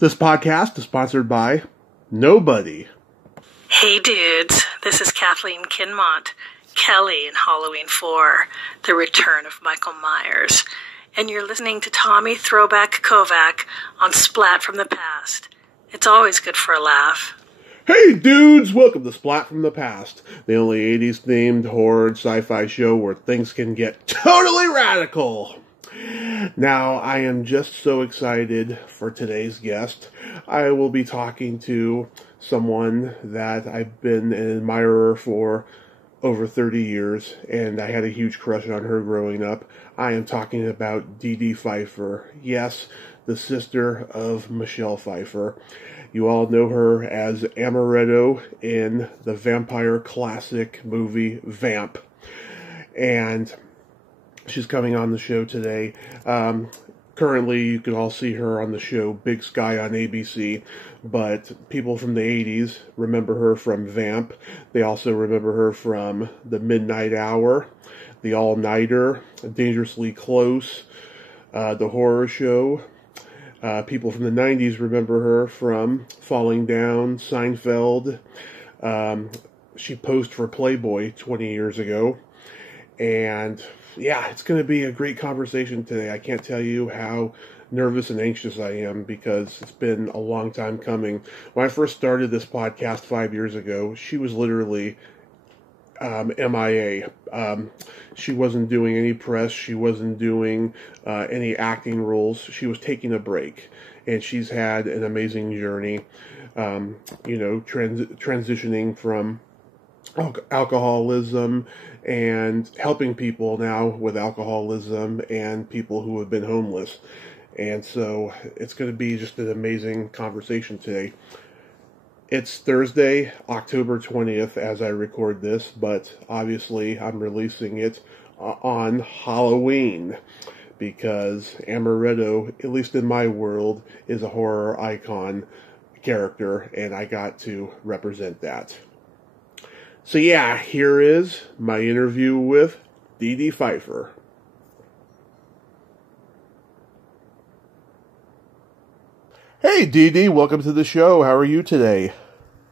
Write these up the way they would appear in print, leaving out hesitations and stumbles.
This podcast is sponsored by nobody. Hey dudes, this is Kathleen Kinmont, Kelly in Halloween 4, The Return of Michael Myers, and you're listening to Tommy Throwback Kovac on Splat from the Past. It's always good for a laugh. Hey dudes, welcome to Splat from the Past, the only 80s themed horror sci-fi show where things can get totally radical. Now, I am just so excited for today's guest. I will be talking to someone that I've been an admirer for over 30 years, and I had a huge crush on her growing up. I am talking about Dedee Pfeiffer. Yes, the sister of Michelle Pfeiffer. You all know her as Amaretto in the vampire classic movie Vamp. And she's coming on the show today. Currently, you can all see her on the show Big Sky on ABC, but people from the 80s remember her from Vamp. They also remember her from The Midnight Hour, The All-Nighter, Dangerously Close, The Horror Show. People from the 90s remember her from Falling Down, Seinfeld. She posed for Playboy 20 years ago. And yeah, it's going to be a great conversation today. I can't tell you how nervous and anxious I am because it's been a long time coming. When I first started this podcast 5 years ago, she was literally MIA. She wasn't doing any press. She wasn't doing any acting roles. She was taking a break. And she's had an amazing journey, transitioning from alcoholism and helping people now with alcoholism and people who have been homeless. And so it's going to be just an amazing conversation today. It's Thursday, October 20th as I record this, but obviously I'm releasing it on Halloween because Amaretto, at least in my world, is a horror icon character, and I got to represent that. So yeah, here is my interview with Dedee Pfeiffer. Hey Dedee, welcome to the show. How are you today?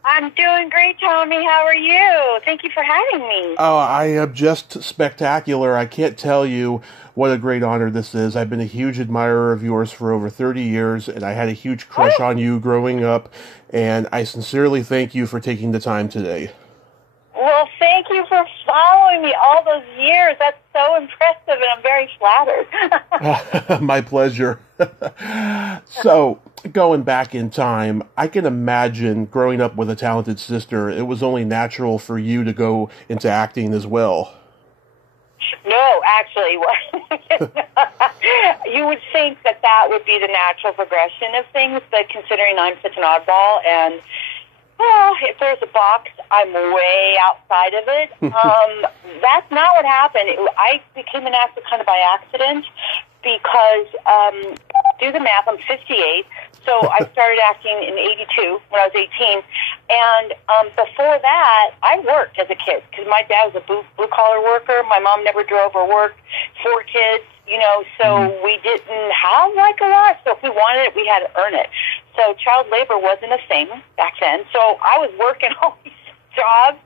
I'm doing great, Tommy. How are you? Thank you for having me. Oh, I am just spectacular. I can't tell you what a great honor this is. I've been a huge admirer of yours for over 30 years, and I had a huge crush on you growing up, and I sincerely thank you for taking the time today. Well, thank you for following me all those years. That's so impressive, and I'm very flattered. My pleasure. So, going back in time, I can imagine growing up with a talented sister, it was only natural for you to go into acting as well. No, actually, you would think that would be the natural progression of things, but considering I'm such an oddball and if there's a box, I'm way outside of it. That's not what happened. I became an actor kind of by accident because, do the math, I'm 58, so I started acting in 82 when I was 18, and before that, I worked as a kid because my dad was a blue-collar worker. My mom never drove or worked, 4 kids, so we didn't have like a lot, so if we wanted it, we had to earn it. So child labor wasn't a thing back then. So I was working all these jobs.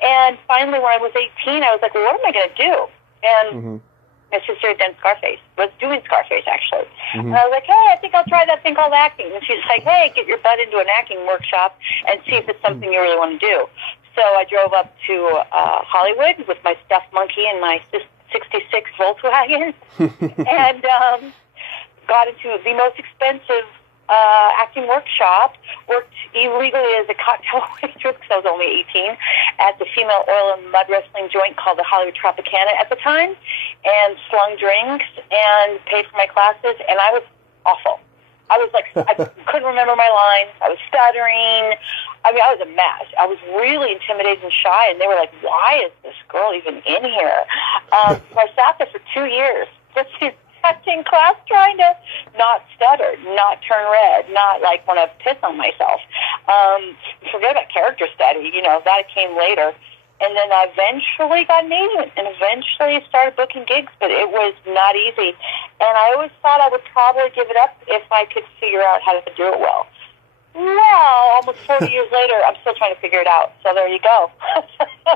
And finally, when I was 18, I was like, well, what am I going to do? And my sister had done Scarface, was doing Scarface, actually. And I was like, hey, I think I'll try that thing called acting. And she's like, hey, get your butt into an acting workshop and see if it's something you really want to do. So I drove up to Hollywood with my stuffed monkey and my 66 Volkswagen and got into the most expensive acting workshop, worked illegally as a cocktail waitress because I was only 18 at the female oil and mud wrestling joint called the Hollywood Tropicana at the time, and slung drinks and paid for my classes, and I was awful. I was like, I couldn't remember my lines. I was stuttering. I mean, I was a mess. I was really intimidated and shy, and they were like, why is this girl even in here? So I sat there for 2 years, just acting class, trying to not stutter, not turn red, not like want to piss on myself. Forget about character study, that came later. And then I eventually got an agent and eventually started booking gigs, but it was not easy. And I always thought I would probably give it up if I could figure out how to do it well. Well, almost 40 years later, I'm still trying to figure it out. So there you go.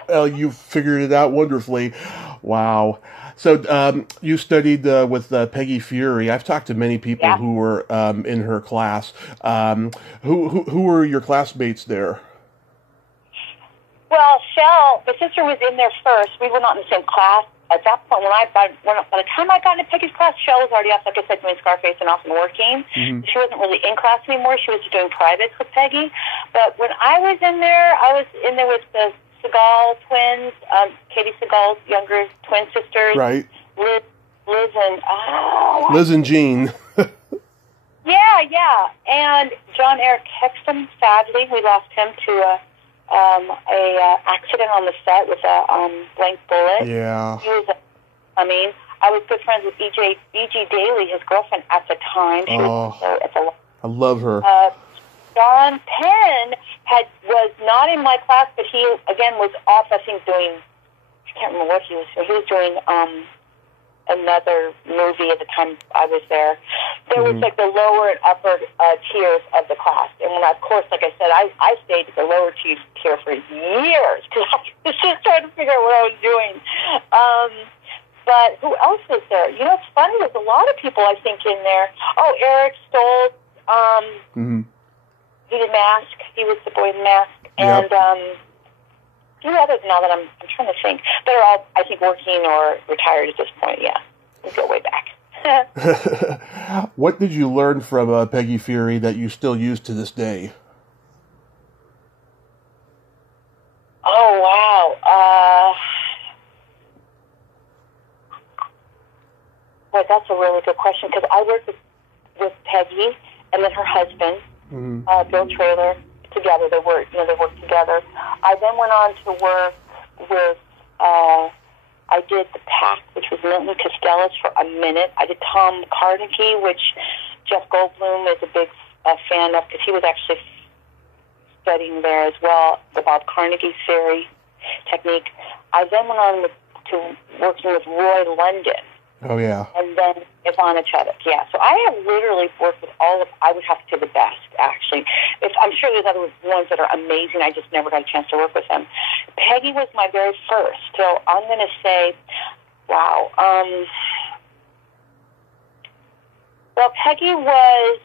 Well, you figured it out wonderfully. Wow. So you studied with Peggy Fury. I've talked to many people who were in her class. Who were your classmates there? Well, Shell, my sister was in there first. We were not in the same class. At that point, by the time I got into Peggy's class, Shell was already off, like I said, doing Scarface and off and working. Mm-hmm. She wasn't really in class anymore. She was doing privates with Peggy. But when I was in there with the Seagal twins, Katie Seagal's younger twin sisters. Right. Liz and Jean. Yeah. And John Eric Hexton, sadly, we lost him to a accident on the set with a blank bullet. Yeah. He was, I was good friends with E.G. Daly, his girlfriend at the time. She was I love her. John Penn was not in my class, but he, again, was off, I think, doing, I can't remember what he was doing. He was doing another movie at the time I was there. There was like the lower and upper tiers of the class. And when of course, like I said, I stayed at the lower tier for years because I was just trying to figure out what I was doing. But who else was there? You know, it's funny, there's a lot of people, I think, in there. Oh, Eric Stoll, he did Mask. He was the boy in Mask. And few others now that I'm trying to think. They're all, I think, working or retired at this point, yeah. We go way back. What did you learn from Peggy Fury that you still use to this day? Oh, wow. Boy, that's a really good question, because I worked with Peggy and then her husband, Bill Traylor, together. They worked together. I then went on to work with, I did The Pact, which was Milton Costello for a minute. I did Tom Carnegie, which Jeff Goldblum is a big fan of, because he was actually studying there as well, the Bob Carnegie theory technique. I then went on to working with Roy London. Oh, yeah. And then Ivana Chuduk, yeah. So I have literally worked with all of, I would have to say the best, actually. I'm sure there's other ones that are amazing. I just never got a chance to work with them. Peggy was my very first. So I'm going to say, wow. Well, Peggy was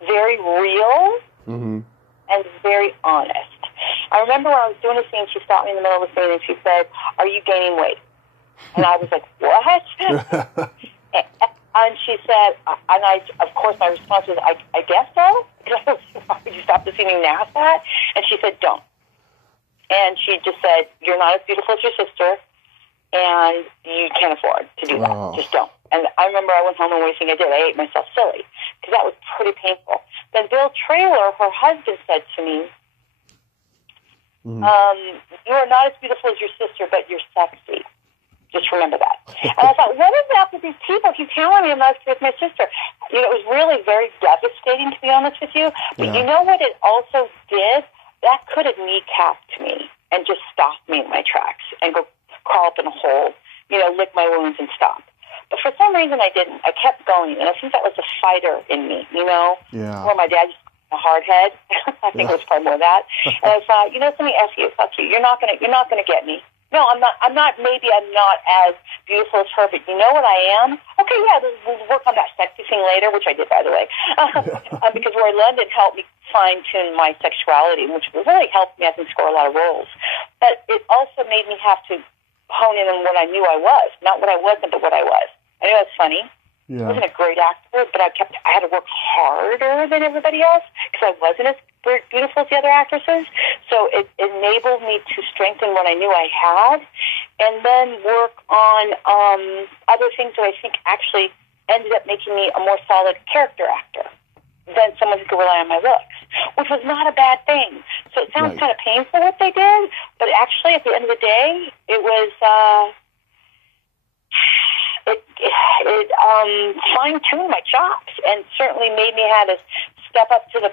very real and very honest. I remember when I was doing a scene, she stopped me in the middle of the scene and she said, "Are you gaining weight?" And I was like, "What?" And she said, and of course, my response was, I guess so. Why would you stop the scene and ask that? And she said, "Don't." And she just said, "You're not as beautiful as your sister, and you can't afford to do that. Just don't." And I remember I went home and everything I did, I ate myself silly, because that was pretty painful. Then Bill Traylor, her husband, said to me, "You are not as beautiful as your sister, but you're sexy. Just remember that." And I thought, what is that with these people keep telling me I'm not as good as my sister? You know, it was really very devastating, to be honest with you. But you know what it also did? That could have kneecapped me and just stopped me in my tracks and go crawl up in a hole, lick my wounds and stop. But for some reason I didn't. I kept going. And I think that was a fighter in me, Or my dad just a hard head. I think it was probably more of that. And I thought, something, F you, fuck you. You're not gonna get me. No, I'm not, maybe I'm not as beautiful as her, but you know what I am? Okay, yeah, we'll work on that sexy thing later, which I did, by the way. Because Roy London helped me fine-tune my sexuality, which really helped me, I think, score a lot of roles. But it also made me have to hone in on what I knew I was. Not what I wasn't, but what I was. I know it's funny. Yeah. I wasn't a great actor, but I had to work harder than everybody else because I wasn't as beautiful as the other actresses. So it enabled me to strengthen what I knew I had and then work on other things that I think actually ended up making me a more solid character actor than someone who could rely on my looks, which was not a bad thing. So it sounds kind of painful what they did, but actually at the end of the day, it was... It fine-tuned my chops and certainly made me have to step up to the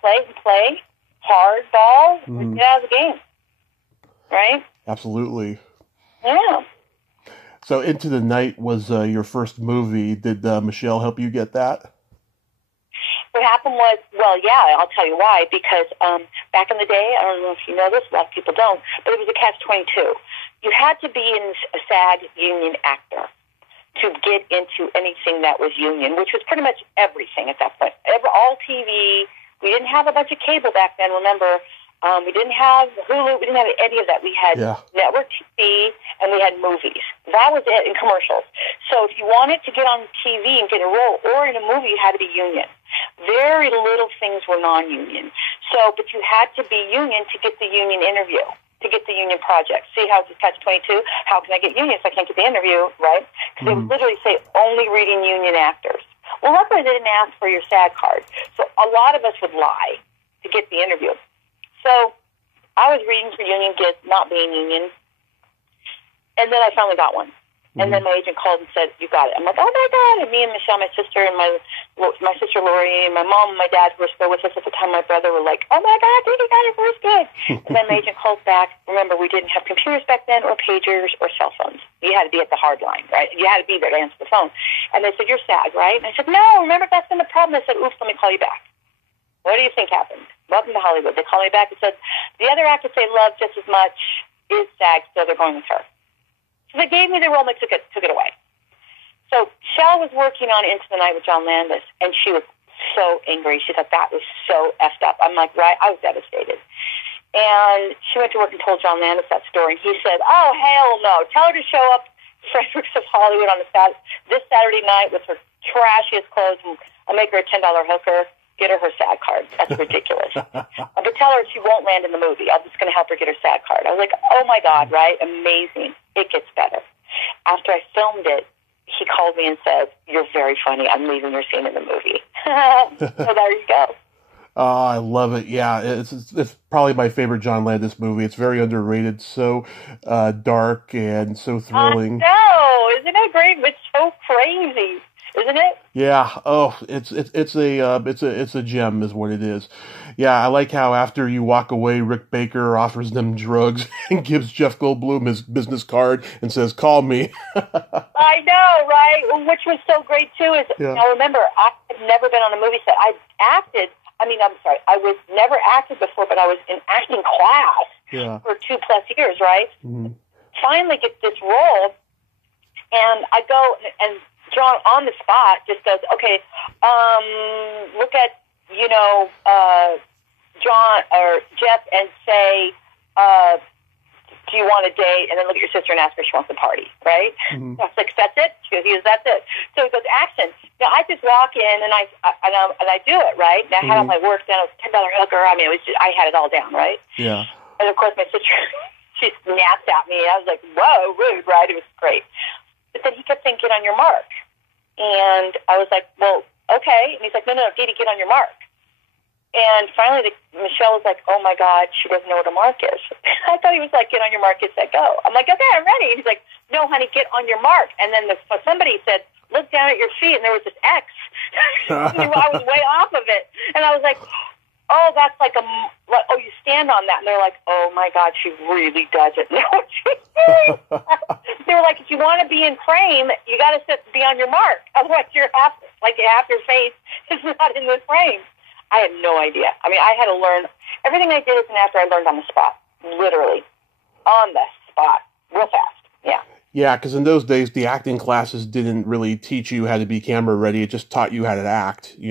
plate and play hard ball and get out of the game. Right? Absolutely. Yeah. So Into the Night was your first movie. Did Michelle help you get that? What happened was, well, yeah, I'll tell you why. Because back in the day, I don't know if you know this, a lot of people don't, but it was a catch-22. You had to be a SAG union actor to get into anything that was union, which was pretty much everything at that point. All TV. We didn't have a bunch of cable back then, remember. We didn't have Hulu. We didn't have any of that. We had network TV, and we had movies. That was it, and commercials. So if you wanted to get on TV and get a role, or in a movie, you had to be union. Very little things were non-union. So, but you had to be union to get the union interview, to get the union project. See how it's catch-22? How can I get union if I can't get the interview, right? Because they would literally say, only reading union actors. Well, luckily they didn't ask for your SAG card. So a lot of us would lie to get the interview. So I was reading for union gigs, not being union. And then I finally got one. And then my agent called and said, you got it. I'm like, oh, my God. And me and Michelle, my sister, and my sister Lori, and my mom and my dad, who were still with us at the time, my brother, were like, oh, my God, Dedee got it first gig. And then my agent called back. Remember, we didn't have computers back then or pagers or cell phones. You had to be at the hard line, right? You had to be there to answer the phone. And they said, you're SAG, right? And I said, no, remember, that's been the problem. They said, oops, let me call you back. What do you think happened? Welcome to Hollywood. They called me back and said, the other actress they love just as much is SAG, so they're going with her. So they gave me the role and they took it away. So Shell was working on Into the Night with John Landis, and she was so angry. She thought that was so effed up. I'm like, right? I was devastated. And she went to work and told John Landis that story, and he said, oh, hell no. Tell her to show up Fredericks of Hollywood on this Saturday night with her trashiest clothes, and I'll make her a $10 hooker. Get her SAG card. That's ridiculous. But tell her she won't land in the movie. I'm just going to help her get her SAG card. I was like, oh, my God, right? Amazing. It gets better. After I filmed it, he called me and said, you're very funny. I'm leaving your scene in the movie. So there you go. Oh, I love it. Yeah, it's probably my favorite John Landis movie. It's very underrated. So dark and so thrilling. No, isn't it great? It's so crazy. Isn't it? Yeah. Oh, it's a gem, is what it is. Yeah, I like how after you walk away, Rick Baker offers them drugs and gives Jeff Goldblum his business card and says, "Call me." I know, right? Which was so great too. Is now remember, I had never been on a movie set. I was never acted before, but I was in acting class for 2+ years, right? Mm-hmm. Finally, get this role, and I go and. John on the spot just goes, okay, look at, John or Jeff and say, do you want a date? And then look at your sister and ask her if she wants a party, right? Mm-hmm. I was like, that's it? She goes, that's it. So he goes, action. Now I just walk in and I do it, right? And I had all my work done. It was $10 hooker. I mean, I had it all down, right? Yeah. And of course my sister, she snapped at me. I was like, whoa, rude, right? It was great. But then he kept saying, get on your mark. And I was like, well, okay. And he's like, no, Dedee, get on your mark. And finally, Michelle was like, oh, my God, she doesn't know what a mark is. I thought he was like, get on your mark, get set, go. I'm like, okay, I'm ready. And he's like, no, honey, get on your mark. And then somebody said, look down at your feet, and there was this X. I was way off of it. And I was like, oh, that's like you stand on that. And they're like, oh, my God, she really doesn't know what she's doing. They were like, if you want to be in frame, you got to be on your mark. Otherwise, half your face is not in the frame. I had no idea. I mean, I had to learn. Everything I did as an actor, I learned on the spot. Literally. On the spot. Real fast. Yeah. Yeah, because in those days, the acting classes didn't really teach you how to be camera ready. It just taught you how to act, They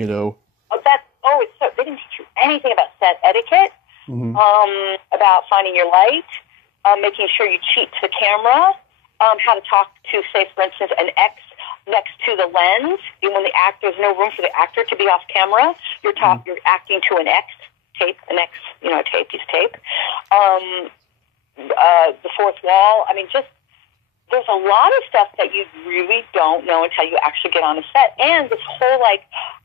didn't teach you anything about set etiquette, about finding your light, making sure you cheat to the camera, how to talk to, say, for instance, an X next to the lens. When there's no room for the actor to be off camera, you're acting to an X tape, a piece of tape. The fourth wall. I mean, just there's a lot of stuff that you really don't know until you actually get on a set. And this whole,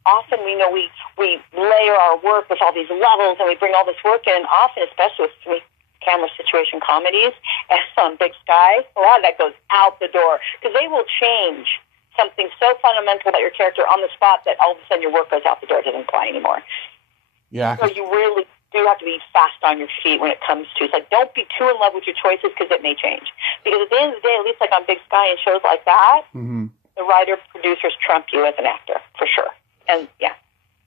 often we layer our work with all these levels and we bring all this work in, and often, especially with three-camera situation comedies and on Big Sky, a lot of that goes out the door because they will change something so fundamental about your character on the spot that all of a sudden your work goes out the door. It doesn't apply anymore. Yeah. So you really you have to be fast on your feet when it comes to, it's like, don't be too in love with your choices because it may change. Because at the end of the day, at least like on Big Sky and shows like that, the writer, producers trump you as an actor, for sure. And yeah,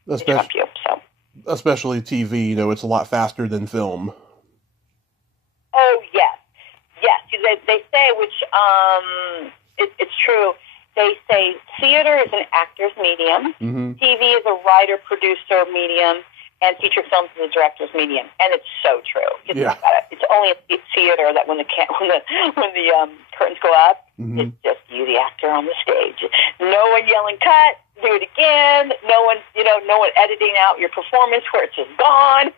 they trump you, so. Especially TV, you know, it's a lot faster than film. Oh, yes. Yes, they say, which it's true, they say theater is an actor's medium, TV is a writer-producer medium, and feature films is a director's medium. And it's so true. Think about it. It's only a theater that when the curtains go up, it's just you, the actor, on the stage. No one yelling, cut, do it again. No one editing out your performance where it's just gone.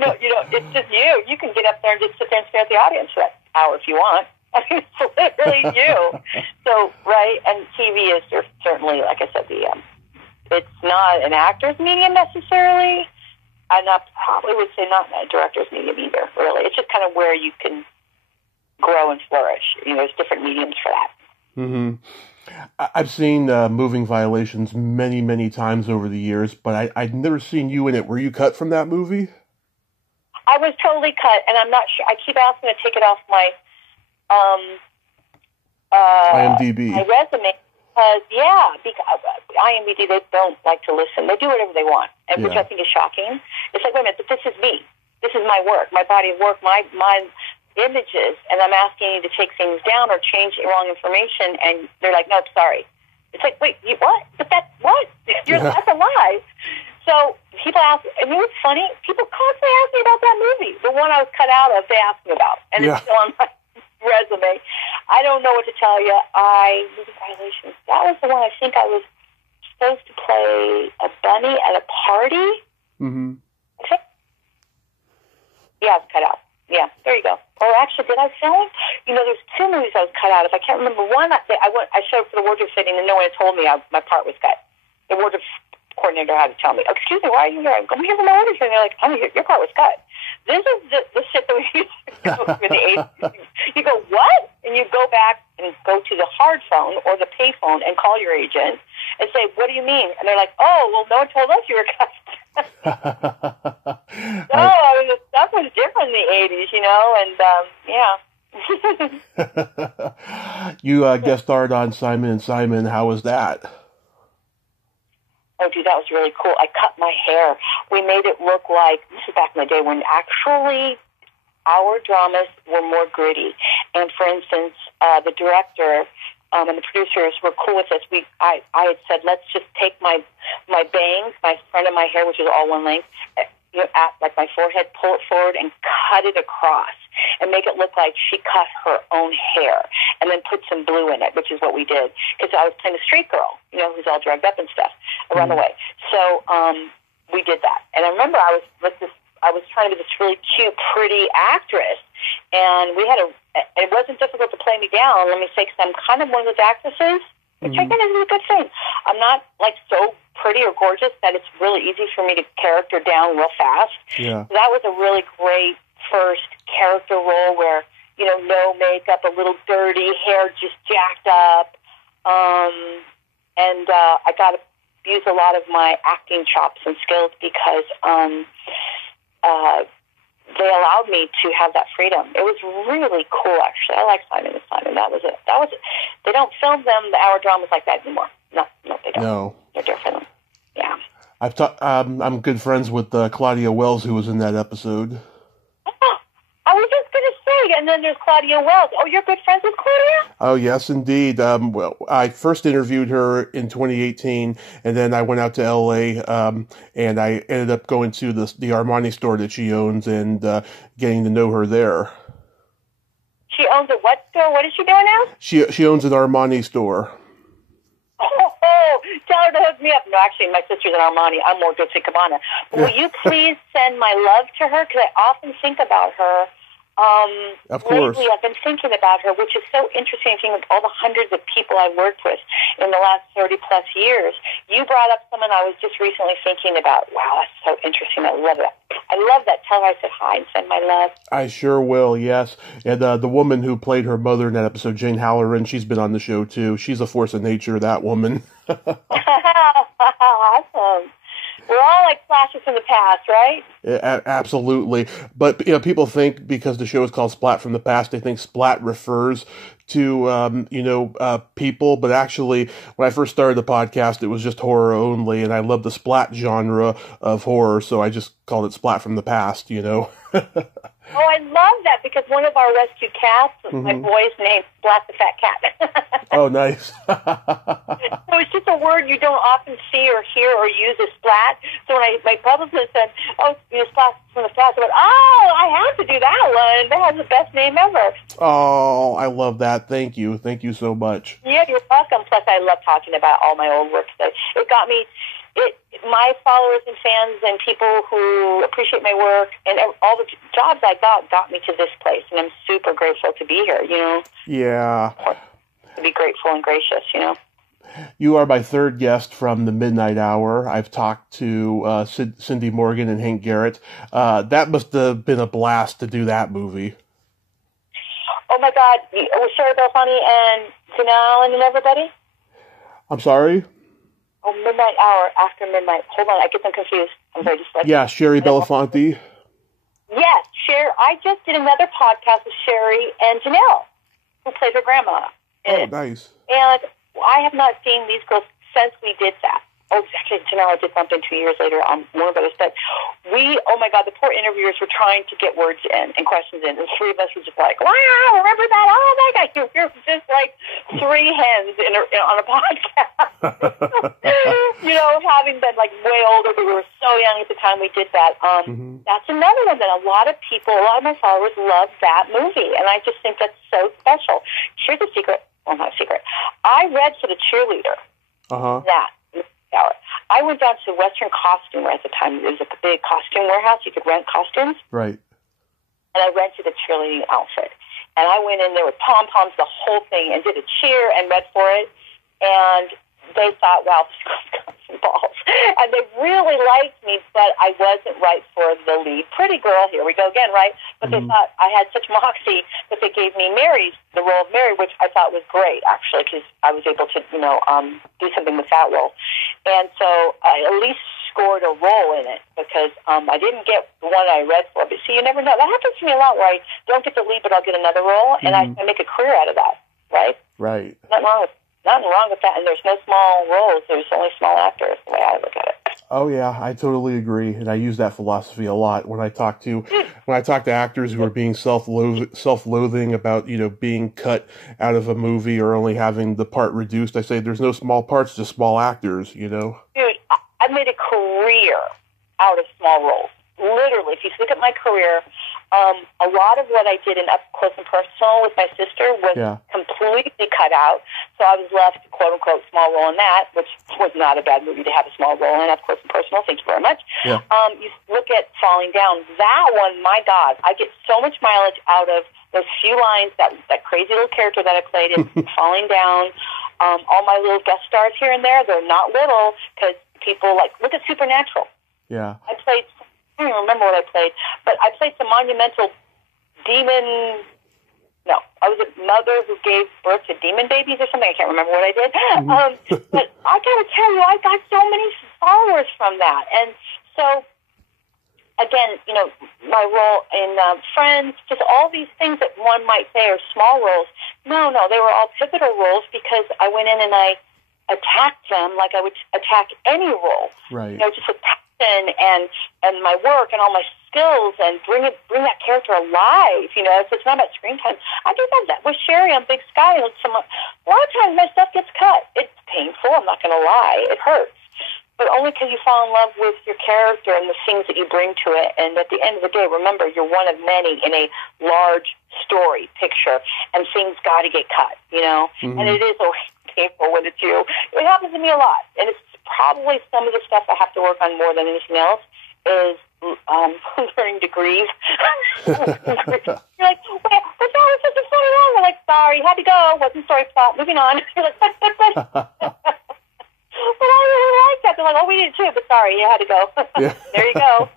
No, it's just you. You can get up there and just sit there and stare at the audience for that hour if you want. I mean, it's literally you. So, right, and TV is certainly, like I said, it's not an actor's medium necessarily. I probably would say not a director's medium either, really. It's just kind of where you can grow and flourish. There's different mediums for that. I've seen Moving Violations many, many times over the years, but I'd never seen you in it. Were you cut from that movie? I was totally cut, and I'm not sure. I keep asking to take it off my IMDb. My resume. Because IMDb, they don't like to listen. They do whatever they want, which I think is shocking. It's like, wait a minute, but this is me. This is my work, my body of work, my images, and I'm asking you to take things down or change wrong information, and they're like, nope, sorry. It's like, wait, you what? But that's what? That's a lie. So people ask, and you know what's funny? People constantly ask me about that movie. The one I was cut out of, they ask me about, and it's still on my resume. I don't know what to tell you. Moving Violations. That was the one I think I was supposed to play a bunny at a party. I think. Yeah, I was cut out. Yeah, there you go. Or actually, did I film? There's two movies I was cut out of. I can't remember. One, I showed for the wardrobe fitting, and no one had told me my part was cut. The wardrobe coordinator had to tell me, excuse me, why are you here? I'm here for my wardrobe fitting. They're like, honey, your part was cut. This is the shit that we used to go for the 80s. You go, what? And you go back and go to the hard phone or the pay phone and call your agent and say, what do you mean? And they're like, oh, well, no one told us you were cut. The stuff was different in the 80s, and You guest starred on Simon & Simon. How was that? Oh, dude, that was really cool. I cut my hair. We made it look like, this is back in the day when actually our dramas were more gritty. And for instance, the director and the producers were cool with this. I had said, let's just take my bangs, my front of my hair, which is all one length, at like my forehead, pull it forward and cut it across and make it look like she cut her own hair and then put some blue in it, which is what we did. Because I was playing a street girl, who's all drugged up and stuff around the way. So we did that. And I remember I was trying to be this really cute, pretty actress. And it wasn't difficult to play me down, let me say, because I'm kind of one of those actresses, which I think is a good thing. I'm not like so pretty or gorgeous that it's really easy for me to character down real fast. Yeah. So that was a really great first character role where, no makeup, a little dirty, hair just jacked up. And I got to use a lot of my acting chops and skills because they allowed me to have that freedom. It was really cool, actually. I like Simon & Simon. That was it. They don't film the hour dramas like that anymore. No, they don't. No. They're different. Yeah. I'm good friends with Claudia Wells, who was in that episode. Oh, I was just going to say, and then there's Claudia Wells. Oh, you're good friends with Claudia? Oh, yes, indeed. Well, I first interviewed her in 2018, and then I went out to L.A., and I ended up going to the Armani store that she owns and getting to know her there. She owns a what store? What is she doing now? She owns an Armani store. Oh, tell her to hook me up. No, actually, my sister's in Armani. I'm more Dolce & Gabbana. But will you please send my love to her? Because I often think about her. Of course. Lately, I've been thinking about her, which is so interesting. With all the hundreds of people I've worked with in the last 30-plus years, you brought up someone I was just recently thinking about. Wow, that's so interesting. I love that. I love that. Tell her I said hi and send my love. I sure will, yes. And the woman who played her mother in that episode, Jane Halloran, she's been on the show, too. She's a force of nature, that woman. Awesome. We're all like flashes from the past, right? Absolutely. But people think because the show is called Splat from the Past, they think Splat refers to people. But actually, when I first started the podcast, it was just horror only, and I love the Splat genre of horror, so I just called it Splat from the Past. Oh, I love that because one of our rescued cats, my boy's named Splat the Fat Cat. Oh, nice. So it's just a word you don't often see or hear or use as Splat. So when my publicist said, Splat from the Past, I went, I have to do that one. That has the best name ever. Oh, I love that. Thank you. Thank you so much. Yeah, you're welcome. Plus, I love talking about all my old work. So it got me... my followers and fans and people who appreciate my work and all the jobs I got me to this place, and I'm super grateful to be here, Yeah. To be grateful and gracious, You are my third guest from the Midnight Hour. I've talked to Cindy Morgan and Hank Garrett. That must have been a blast to do that movie. Oh, my God. With Sherry Belfani and Janelle and everybody? I'm sorry? Oh, Midnight Hour, after midnight. Hold on, I get them confused. I'm very dyslexic. Yeah, Sherry Belafonte. Yes, Sherry. I just did another podcast with Sherry and Janelle, who played her grandma. Nice. And I have not seen these girls since we did that. Oh, actually, Janelle, I did something 2 years later on Warner Brothers. But oh my God, the poor interviewers were trying to get words in and questions in. And the three of us were just like, wow, remember that? Oh my God, you're just like three hens on a podcast. Having been like way older, we were so young at the time we did that. That's another one that a lot of my followers love that movie. And I just think that's so special. Here's a secret. Well, not a secret. I read for the cheerleader. That. Hour. I went down to Western Costume at the time. It was a big costume warehouse. You could rent costumes. Right. And I rented a cheerleading outfit. And I went in there with pom-poms, the whole thing, and did a cheer and read for it. And they thought, wow, this girl's got some balls. And they really liked me, but I wasn't right for the lead. Pretty girl, here we go again, right? But they thought I had such moxie that they gave me the role of Mary, which I thought was great, actually, because I was able to, do something with that role. And so I at least scored a role in it because I didn't get the one I read for. But see, you never know. That happens to me a lot where I don't get the lead, but I'll get another role, and I make a career out of that, right? Right. Nothing wrong with that, and there's no small roles. There's only small actors, the way I look at it. Oh yeah, I totally agree, and I use that philosophy a lot when I talk to actors who are being self-loathing about being cut out of a movie or only having the part reduced. I say there's no small parts, just small actors. Dude, I made a career out of small roles. Literally, if you look at my career, a lot of what I did in Up Close and Personal with my sister was completely cut out. So I was left, quote unquote, small role in that, which was not a bad movie to have a small role in, Up Close and Personal. Thank you very much. Yeah. You look at Falling Down. That one, my God, I get so much mileage out of those few lines, that crazy little character that I played in Falling Down. All my little guest stars here and there, they're not little because people look at Supernatural. Yeah. I don't even remember what I played, but I played some monumental demon. No, I was a mother who gave birth to demon babies or something. I can't remember what I did. But I gotta tell you, I got so many followers from that. And so, again, my role in Friends, just all these things that one might say are small roles. No, they were all pivotal roles because I went in and I attacked them like I would attack any role. Right. Just with passion and my work and all my skills and bring that character alive. If it's not about screen time, I do that with Sherry on Big Sky. And a lot of times my stuff gets cut. It's painful. I'm not going to lie. It hurts. But only because you fall in love with your character and the things that you bring to it. And at the end of the day, remember, you're one of many in a large story picture, and things got to get cut, And it is always painful when it's you. It happens to me a lot. And it's probably some of the stuff I have to work on more than anything else is learning to grieve. You're like, wait, but that was just a funny wrong. I'm like, sorry, had to go. Wasn't story plot. Moving on. You're like, but I really like that. They're like, oh, we did too, but sorry, you had to go. Yeah. There you go.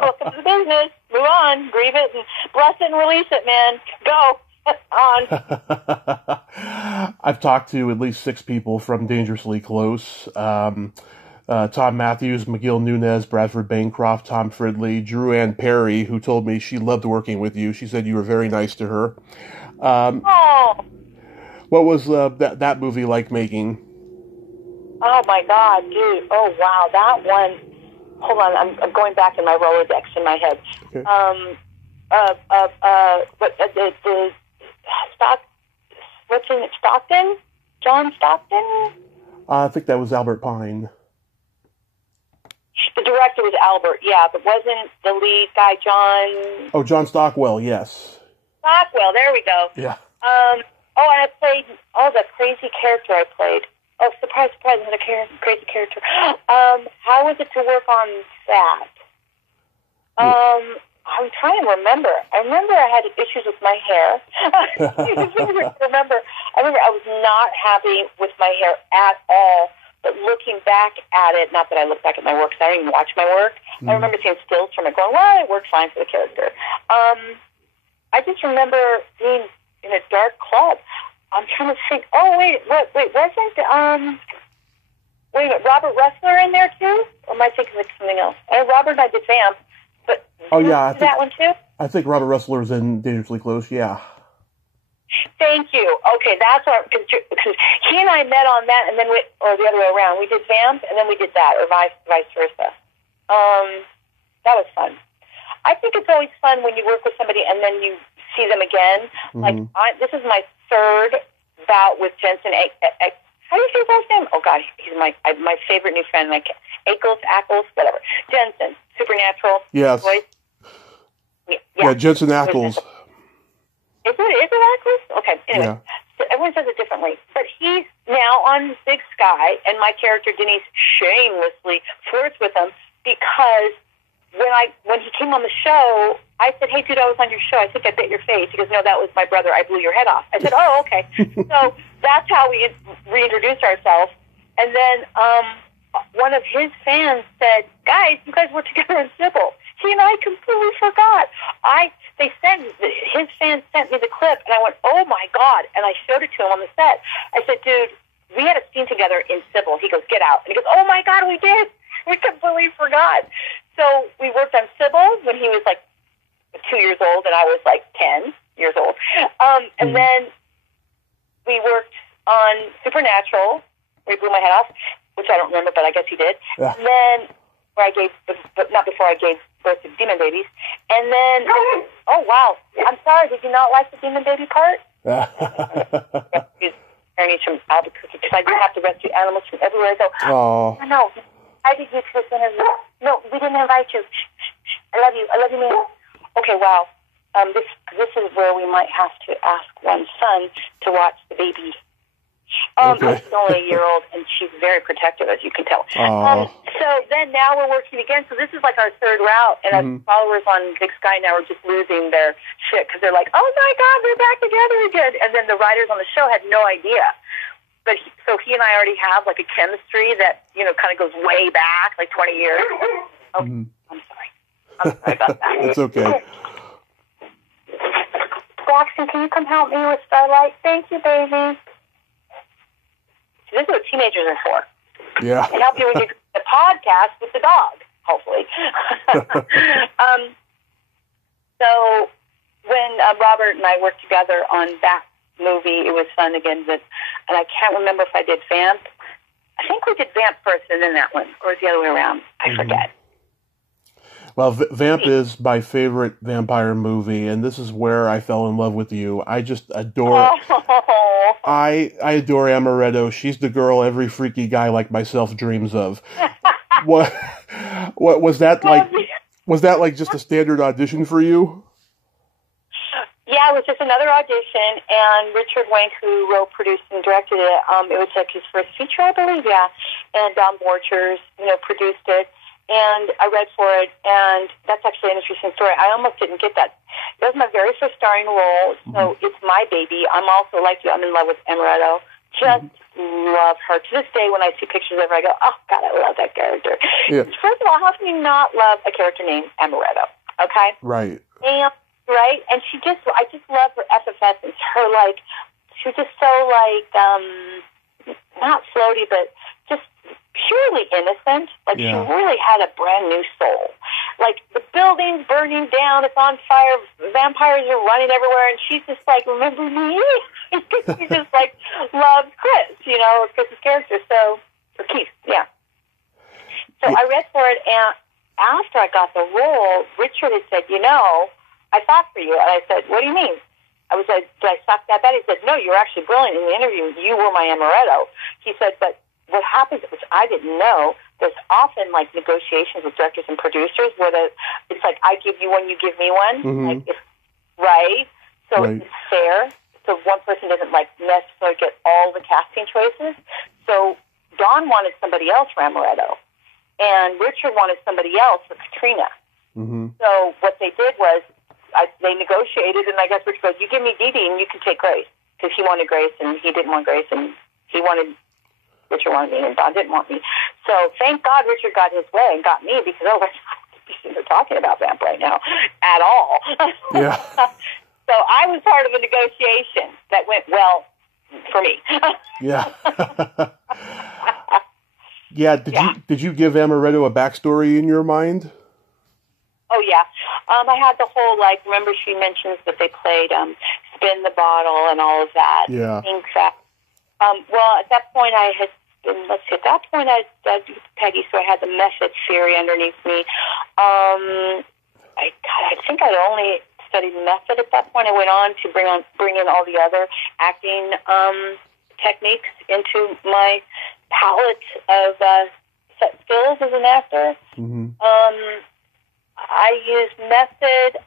Welcome to the business. Move on. Grieve it and bless it and release it, man. Go. On. I've talked to at least 6 people from Dangerously Close. Tom Matthews, McGill Nunez, Bradford Bancroft, Tom Fridley, Drew Ann Perry, who told me she loved working with you. She said you were very nice to her. Oh. What was that movie like making? Oh, my God, dude. Oh, wow. That one. Hold on. I'm going back in my Rolodex in my head. Okay. What's in it? Stockton? John Stockton? I think that was Albert Pine. The director was Albert, yeah, but wasn't the lead guy John... Oh, John Stockwell, yes. Stockwell, there we go. Yeah. And I played... Oh, that crazy character I played. Oh, surprise, surprise, another crazy character. How was it to work on that? I'm trying to remember. I remember I had issues with my hair. I remember I was not happy with my hair at all. But looking back at it, not that I look back at my work, because I don't even watch my work. I remember seeing stills from it going, well, it worked fine for the character. I just remember being in a dark club. I'm trying to think, wasn't, Robert Ressler in there too? Or am I thinking of something else? Robert and I did Vamp, but that one too? I think Robert Ressler was in Dangerously Close, yeah. Thank you. Okay, that's what, because he and I met on that, and then or the other way around. We did Vamp, and then we did that, or vice versa. That was fun. I think it's always fun when you work with somebody and then you see them again. Mm-hmm. Like, this is my third bout with Jensen. How do you say his last name? Oh, God, he's my favorite new friend. Like Ackles, whatever. Jensen, Supernatural. Yes. Voice. Yeah, Jensen Ackles. Is it Ackles? Okay, anyway. Yeah. So everyone says it differently. But he's now on Big Sky, and my character, Denise, shamelessly flirts with him because when he came on the show, I said, hey, dude, I was on your show. I think I bit your face. He goes, no, that was my brother. I blew your head off. I said, oh, okay. So that's how we reintroduced ourselves. And then one of his fans said, guys, you guys worked together in Sybil. He and I completely forgot. His fans sent me the clip, and I went, oh, my God. And I showed it to him on the set. I said, dude, we had a scene together in Sybil. He goes, get out. And he goes, oh, my God, we did. We completely forgot. So we worked on Sybil when he was like 2 years old, and I was like 10 years old. And then we worked on Supernatural, where he blew my head off, which I don't remember, but I guess he did. Yeah. And then but not before I gave birth to Demon Babies. And then, oh, wow. I'm sorry, did you not like the Demon Baby part? Rescues from Albuquerque, because I do have to rescue animals from everywhere. So, oh, no. I did you to this interview. No, we didn't invite you. I love you. I love you, man. Okay, wow. This is where we might have to ask one son to watch the baby. Okay. She's only a year old, and she's very protective, as you can tell. So then now we're working again. So this is like our third route, and our followers on Big Sky now are just losing their shit because they're like, oh, my God, we're back together again. And then the writers on the show had no idea. But so he and I already have like a chemistry that, kind of goes way back, like 20 years. Oh, I'm sorry. I'm sorry about that. It's okay. Braxton, can you come help me with Starlight? Thank you, baby. So this is what teenagers are for. Yeah. And help you with the podcast with the dog, hopefully. So when Robert and I worked together on that movie, it was fun again. And I can't remember if I did Vamp. I think we did Vamp first and then that one, or was the other way around. I forget. Well, Vamp is my favorite vampire movie, and this is where I fell in love with you. I just adore. I adore Amaretto. She's the girl every freaky guy like myself dreams of. What was that like? Was that like just a standard audition for you? Yeah, it was just another audition, and Richard Wank, who wrote, produced, and directed it, it was like his first feature, I believe, yeah. And Don Borchers, produced it, and I read for it, and that's actually an interesting story. I almost didn't get that. It was my very first starring role, so it's my baby. I'm also like you. I'm in love with Amaretto. Just love her. To this day, when I see pictures of her, I go, oh, God, I love that character. Yeah. First of all, how can you not love a character named Amaretto? Okay? Right. And right? And I just love her effervescence. Her, she was just so, not floaty, but just purely innocent. Like, Yeah. she really had a brand new soul. Like, the building's burning down, it's on fire, vampires are running everywhere, and she's just like, remember me? She just, like, loves Chris, you know, Chris's character. So, or Keith, yeah. So I read for it, and after I got the role, Richard had said, you know, I thought for you. And I said, what do you mean? I was like, did I suck that bad? He said, no, you're actually brilliant. In the interview, you were my amaretto. He said, but what happens, which I didn't know, there's often, like, negotiations with directors and producers where it's like, I give you one, you give me one. Mm-hmm. Like, it's, right? So it's fair. So one person doesn't, like, necessarily get all the casting choices. So Dawn wanted somebody else for amaretto. And Richard wanted somebody else for Katrina. Mm-hmm. So what they did was they negotiated, and I guess Richard goes, you give me Dedee and you can take Grace. Because he wanted Grace and he didn't want Grace, and Richard wanted me and Don didn't want me. So thank God Richard got his way and got me, because we're talking about Vamp right now at all. Yeah. So I was part of a negotiation that went well for me. Yeah. Yeah, did you give Amaretto a backstory in your mind? Oh, yeah. I had the whole, like, remember she mentions that they played Spin the Bottle and all of that. Yeah. Well, at that point I had been, I studied Peggy, so I had the method theory underneath me. I think I'd only studied method at that point. I went on to bring in all the other acting techniques into my palette of set skills as an actor. Mm-hmm. I used method,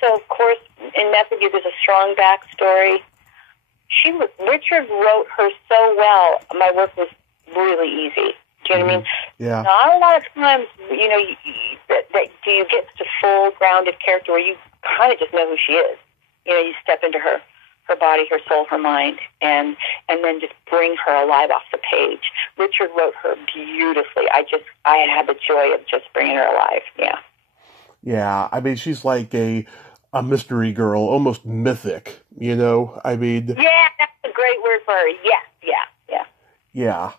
so of course in method there's a strong backstory. Richard wrote her so well, my work was really easy. Do you know what I mean? Yeah. Not a lot of times, you know, do you get to full grounded character where you kind of just know who she is. You know, you step into her body, her soul, her mind, and then just bring her alive off the page. Richard wrote her beautifully. I had the joy of just bringing her alive. Yeah. Yeah, I mean, she's like a mystery girl, almost mythic, you know? I mean... Yeah, that's a great word for her. Yeah. Yeah.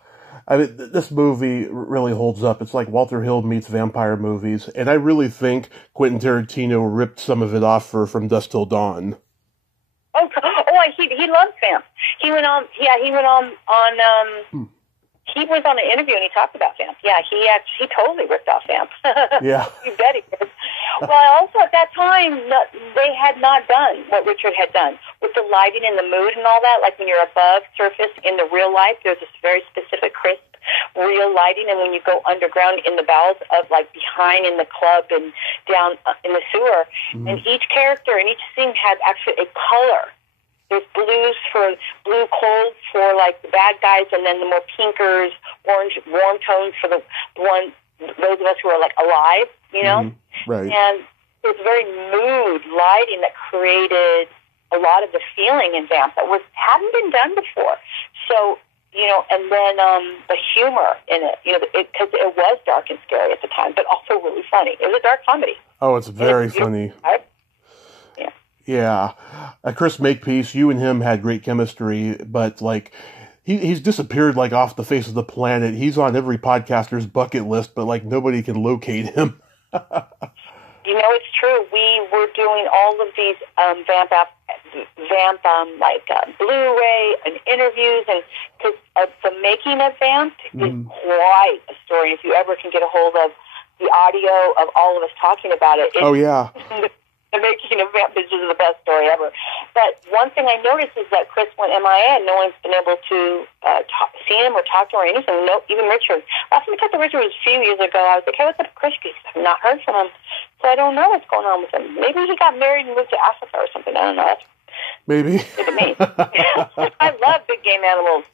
I mean, this movie really holds up. It's like Walter Hill meets vampire movies, and I really think Quentin Tarantino ripped some of it off From Dusk Till Dawn. He loves Vamp. He was on an interview and he talked about Vamp. Yeah, he totally ripped off Vamp. Yeah. You bet he did. Well, also at that time, they had not done what Richard had done with the lighting and the mood and all that. Like when you're above surface in the real life, there's this very specific, crisp, real lighting. And when you go underground in the bowels of, like, behind in the club and down in the sewer, and each character and each scene had actually a color. There's blue cold for, like, the bad guys, and then the more pinkers, orange, warm tones for those of us who are, like, alive, you know? Right. And it's very mood lighting that created a lot of the feeling in Vamp that hadn't been done before. So, you know, and then the humor in it, you know, because it was dark and scary at the time, but also really funny. It was a dark comedy. Oh, it's very funny. Yeah. Chris Makepeace, you and him had great chemistry, but, like, he's disappeared, like, off the face of the planet. He's on every podcaster's bucket list, but, like, nobody can locate him. You know, it's true. We were doing all of these Vamp Blu-ray and interviews, and because the making of Vamp is quite a story. If you ever can get a hold of the audio of all of us talking about it. Oh, yeah. The making of Vamp is just the best story ever. But one thing I noticed is that Chris went MIA and no one's been able to see him or talk to him or anything. No, even Richard. Last time I talked to Richard was a few years ago. I was like, hey, what's up with Chris? I've not heard from him. So I don't know what's going on with him. Maybe he got married and moved to Africa or something. I don't know. That's maybe. good to me. I love big game animals.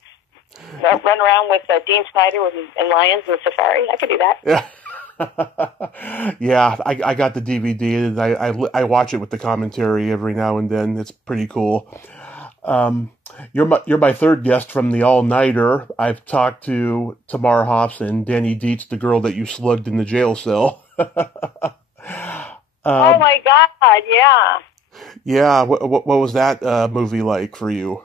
Run around with Dean Snyder and lions and safari. I could do that. Yeah. Yeah, I got the DVD and I watch it with the commentary every now and then. It's pretty cool. You're my third guest from the All Nighter. I've talked to Tamar Hops and Danny Dietz, the girl that you slugged in the jail cell. Oh my God! Yeah. Yeah. What was that movie like for you?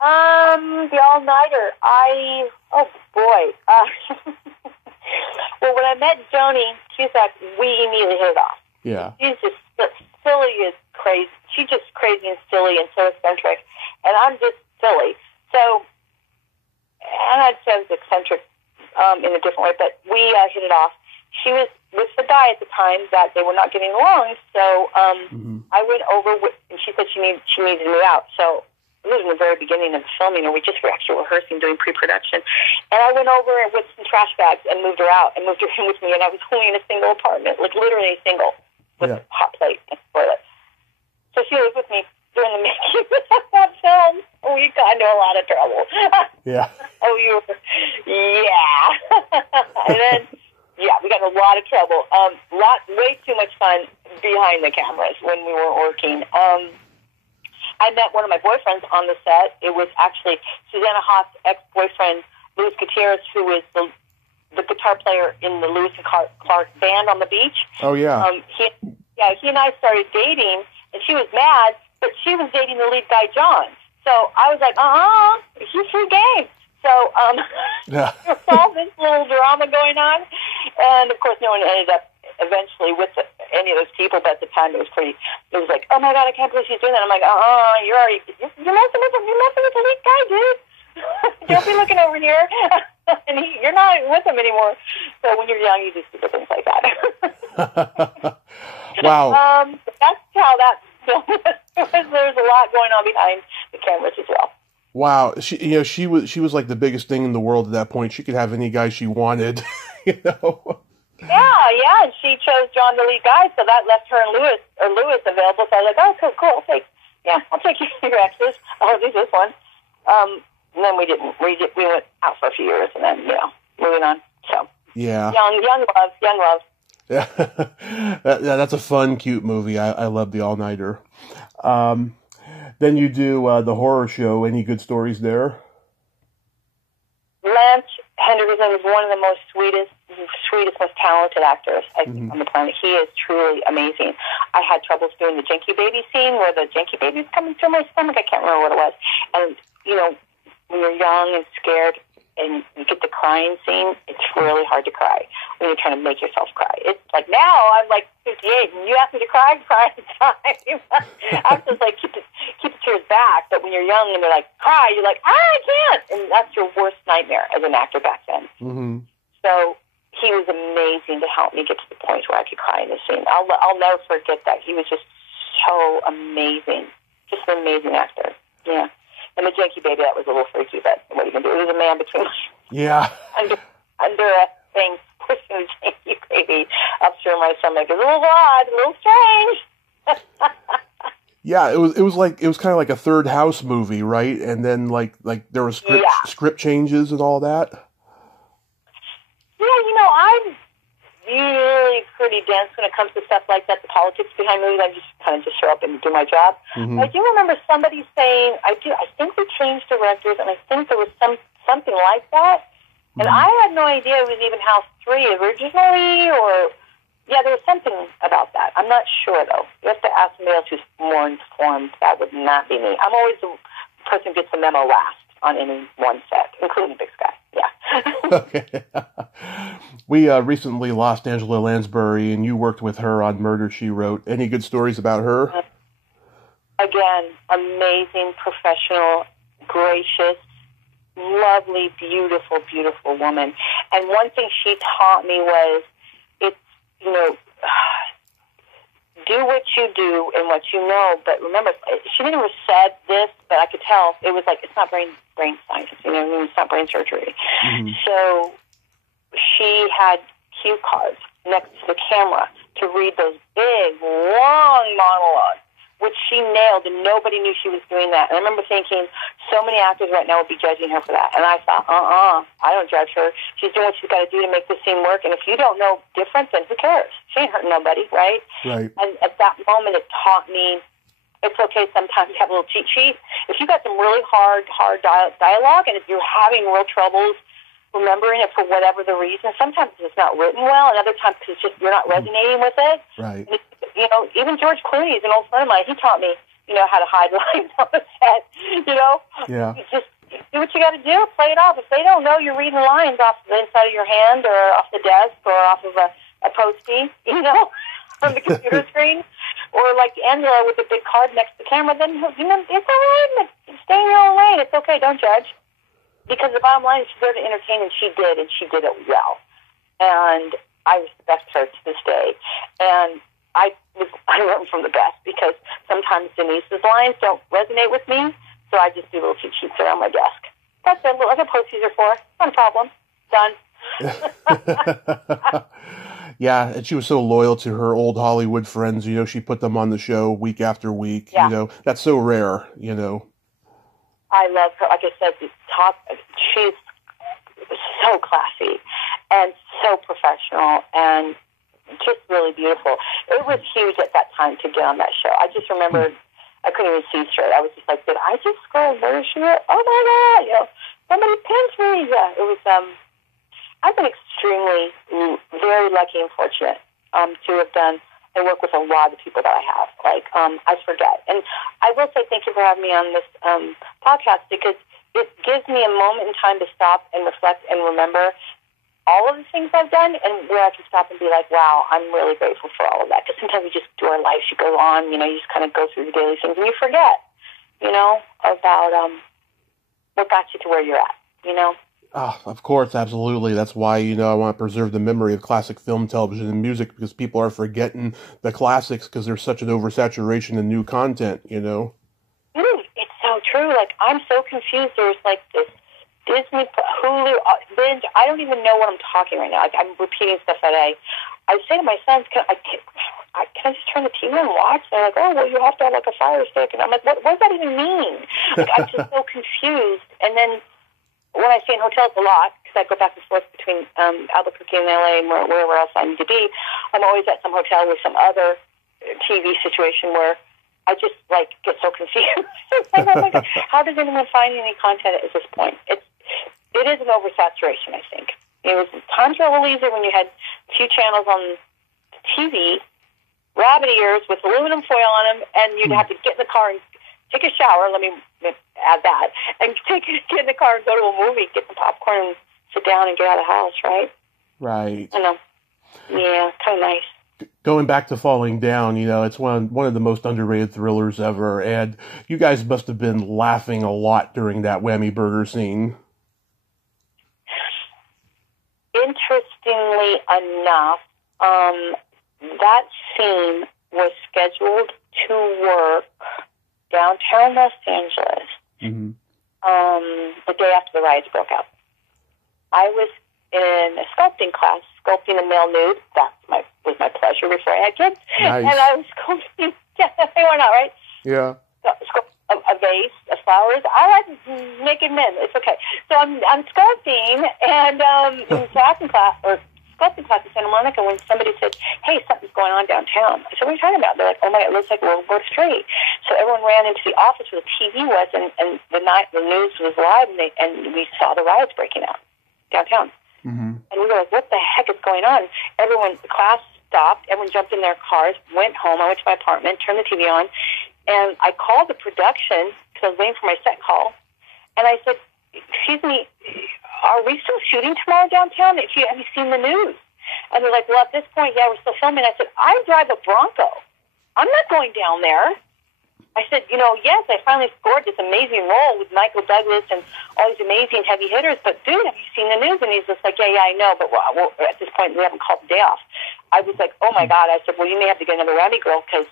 The all-nighter. Oh boy. Well, when I met Joni Cusack, we immediately hit it off. Yeah. She's just silly as crazy. She's just crazy and silly and so eccentric, and I'm just silly. So, and I'd say I was eccentric in a different way, but we hit it off. She was with the guy at the time that they were not getting along, so I went over and she said she needed to move out. So it was in the very beginning of the filming, and we just were actually rehearsing, doing pre-production. And I went over with some trash bags and moved her out and moved her in with me, and I was only in a single apartment, like literally single, with a hot plate and toilet. So she lived with me during the making of that film. We got into a lot of trouble. Yeah. Yeah. And then, yeah, we got in a lot of trouble. Way too much fun behind the cameras when we weren't working. I met one of my boyfriends on the set. It was actually Susanna Hoff's ex-boyfriend, Louis Gutierrez, who was the guitar player in the Lewis and Clark band on the beach. Oh, yeah. He and I started dating, and she was mad, but she was dating the lead guy, John. So I was like, he's free game. So there was all this little drama going on. And, of course, no one ended up eventually with any of those people, but at the time it was like, oh, my God, I can't believe she's doing that. I'm like, you're messing with the lead guy, dude. Don't be looking over here. And you're not with him anymore. So when you're young, you do stupid things like that. Wow. That's how that film was. There's a lot going on behind the cameras as well. Wow. She was like the biggest thing in the world at that point. She could have any guy she wanted, you know. Yeah, and she chose John, the lead guy, so that left her and Lewis available. So I was like, oh, cool. I'll take your extras. I'll do this one. And then we didn't. We went out for a few years, and then moving on. So yeah, young love. Yeah, that's a fun, cute movie. I love the all-nighter. Then you do the horror show. Any good stories there? Lance Henriksen is one of the most sweetest, most talented actors on the planet. He is truly amazing. I had troubles doing the Janky Baby scene where the Janky Baby's coming through my stomach. I can't remember what it was. And, when you're young and scared and you get the crying scene, it's really hard to cry when you're trying to make yourself cry. It's like now I'm like 58 and you ask me to cry time. I'm just like, keep the tears back. But when you're young and they're like, cry, you're like, I can't. And that's your worst nightmare as an actor back then. Mm-hmm. So he was amazing to help me get to the point where I could cry in the scene. I'll never forget that. He was just so amazing. Just an amazing actor. Yeah. And the Janky Baby, that was a little freaky, but what are you going to do? It was a man between under a thing pushing the Janky Baby up through my stomach. It was a little odd, a little strange. Yeah, it was kind of like a Third House movie, right? And then like there were script changes and all that. Yeah, I'm really pretty dense when it comes to stuff like that. The politics behind movies, I just kind of show up and do my job. Mm-hmm. I do remember somebody saying, I think we changed directors, and I think there was something like that. And I had no idea it was even House 3 originally, or there was something about that. I'm not sure though. You have to ask somebody else who's more informed. That would not be me. I'm always the person who gets the memo last on any one set, including Big Sky. Yeah. Okay. We recently lost Angela Lansbury, and you worked with her on Murder, She Wrote. Any good stories about her? Again, amazing, professional, gracious, lovely, beautiful, beautiful woman. And one thing she taught me was, do what you do and what you know. But remember, she didn't ever said this, but I could tell it was like, it's not brain science. You know what I mean? It's not brain surgery. Mm-hmm. So she had cue cards next to the camera to read those big, long monologues, which she nailed, and nobody knew she was doing that. And I remember thinking, so many actors right now would be judging her for that. And I thought, I don't judge her. She's doing what she's got to do to make this scene work. And if you don't know different, then who cares? She ain't hurting nobody, right? Right. And at that moment, it taught me it's okay sometimes to have a little cheat sheet. If you got some really hard dialogue, and if you're having real troubles remembering it for whatever the reason, sometimes it's not written well, and other times it's just you're not resonating with it. Right. And even George Clooney is an old friend of mine. He taught me, how to hide lines on the set, Yeah. You just do what you got to do, play it off. If they don't know you're reading lines off the inside of your hand or off the desk or off of a postie, on the computer screen, or like Angela with a big card next to the camera, then, it's all right. Stay in your own lane. It's okay. Don't judge. Because the bottom line is she's there to entertain, and she did it well. And I respect her to this day. And I learned from the best, because sometimes Denise's lines don't resonate with me, so I just do little cheat sheets around my desk. That's it. That's what posties are for. Not a problem. Done. Yeah, and she was so loyal to her old Hollywood friends. She put them on the show week after week. Yeah. That's so rare. I love her. Like I said, she's so classy and so professional and just really beautiful. It was huge at that time to get on that show. I just remember I couldn't even see straight. I was just like, did I just scroll Murder? Oh my God! Somebody pinched me. Yeah, it was. I've been extremely, very lucky and fortunate to have done and work with a lot of people that I have. I forget. And I will say thank you for having me on this podcast, because it gives me a moment in time to stop and reflect and remember all of the things I've done, and where I can stop and be like, wow, I'm really grateful for all of that. Because sometimes we just do our lives, you go on, you just kind of go through the daily things, and you forget, about what got you to where you're at, Oh, of course, absolutely. That's why, I want to preserve the memory of classic film, television, and music, because people are forgetting the classics because there's such an oversaturation in new content, It's so true. I'm so confused. There's this Disney, Hulu, binge. I don't even know what I'm talking right now. I'm repeating stuff that I say to my sons, can I just turn the TV on and watch? And they're like, oh, well, you have to have a Fire Stick. And I'm like, what does that even mean? I'm just so confused. And then when I stay in hotels a lot, because I go back and forth between Albuquerque and LA and wherever else I need to be, I'm always at some hotel with some other TV situation where I just get so confused. Oh my God, how does anyone find any content at this point? It is an oversaturation, I think. It was times were a little easier when you had a few channels on TV, rabbit ears with aluminum foil on them, and you'd have to get in the car and take a shower. Let me add that. And get in the car and go to a movie, get some popcorn, and sit down and get out of the house, right? Right. I know. Yeah, kind of nice. Going back to Falling Down, it's one of the most underrated thrillers ever, and you guys must have been laughing a lot during that whammy burger scene. Interestingly enough, that scene was scheduled to work downtown Los Angeles the day after the riots broke out. I was in a sculpting class, sculpting a male nude. That was my pleasure before I had kids. Nice. And I was sculpting, why not, right? Yeah. A vase of flowers. I like naked men. It's okay. So I'm sculpting, and in sculpting class in Santa Monica, when somebody said, hey, something's going on downtown. I said, what are you talking about? They're like, oh my God, it looks like World War III. So everyone ran into the office where the TV was, and the news was live, and we saw the riots breaking out downtown. Mm-hmm. And we were like, what the heck is going on? The class stopped, everyone jumped in their cars, went home. I went to my apartment, turned the TV on, and I called the production, because I was waiting for my set call, and I said, excuse me, are we still shooting tomorrow downtown? Have you seen the news? And they're like, well, at this point, yeah, we're still filming. I said, I drive a Bronco. I'm not going down there. I said, yes, I finally scored this amazing role with Michael Douglas and all these amazing heavy hitters, but dude, have you seen the news? And he's just like, yeah, I know, but at this point, we haven't called the day off. I was like, oh my God. I said, well, you may have to get another Rowdy girl, because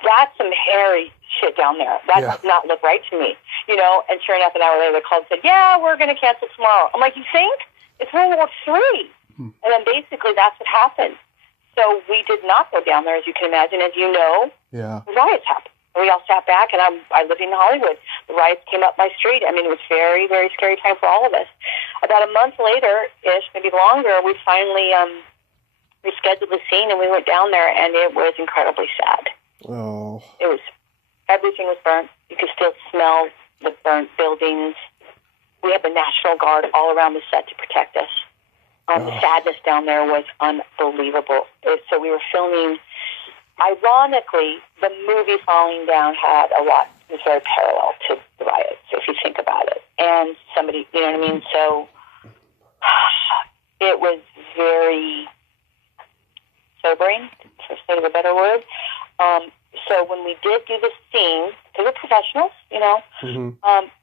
that's some hairy shit down there. That does not look right to me, And sure enough, an hour later, they called and said, yeah, we're going to cancel tomorrow. I'm like, you think? It's World War III. And then basically that's what happened. So we did not go down there, as you can imagine. As you know, the riots happened. We all sat back, and I lived in Hollywood. The riots came up my street. I mean, it was very, very scary time for all of us. About a month later-ish, maybe longer, we finally rescheduled the scene, and we went down there, and it was incredibly sad. Oh. Everything was burnt. You could still smell the burnt buildings. We had the National Guard all around the set to protect us. The sadness down there was unbelievable. So we were filming ironically, the movie Falling Down was very parallel to the riots, if you think about it. And somebody, you know what I mean? So it was very sobering, for sake of a better word. So when we did do this scene, because we're professionals, you know,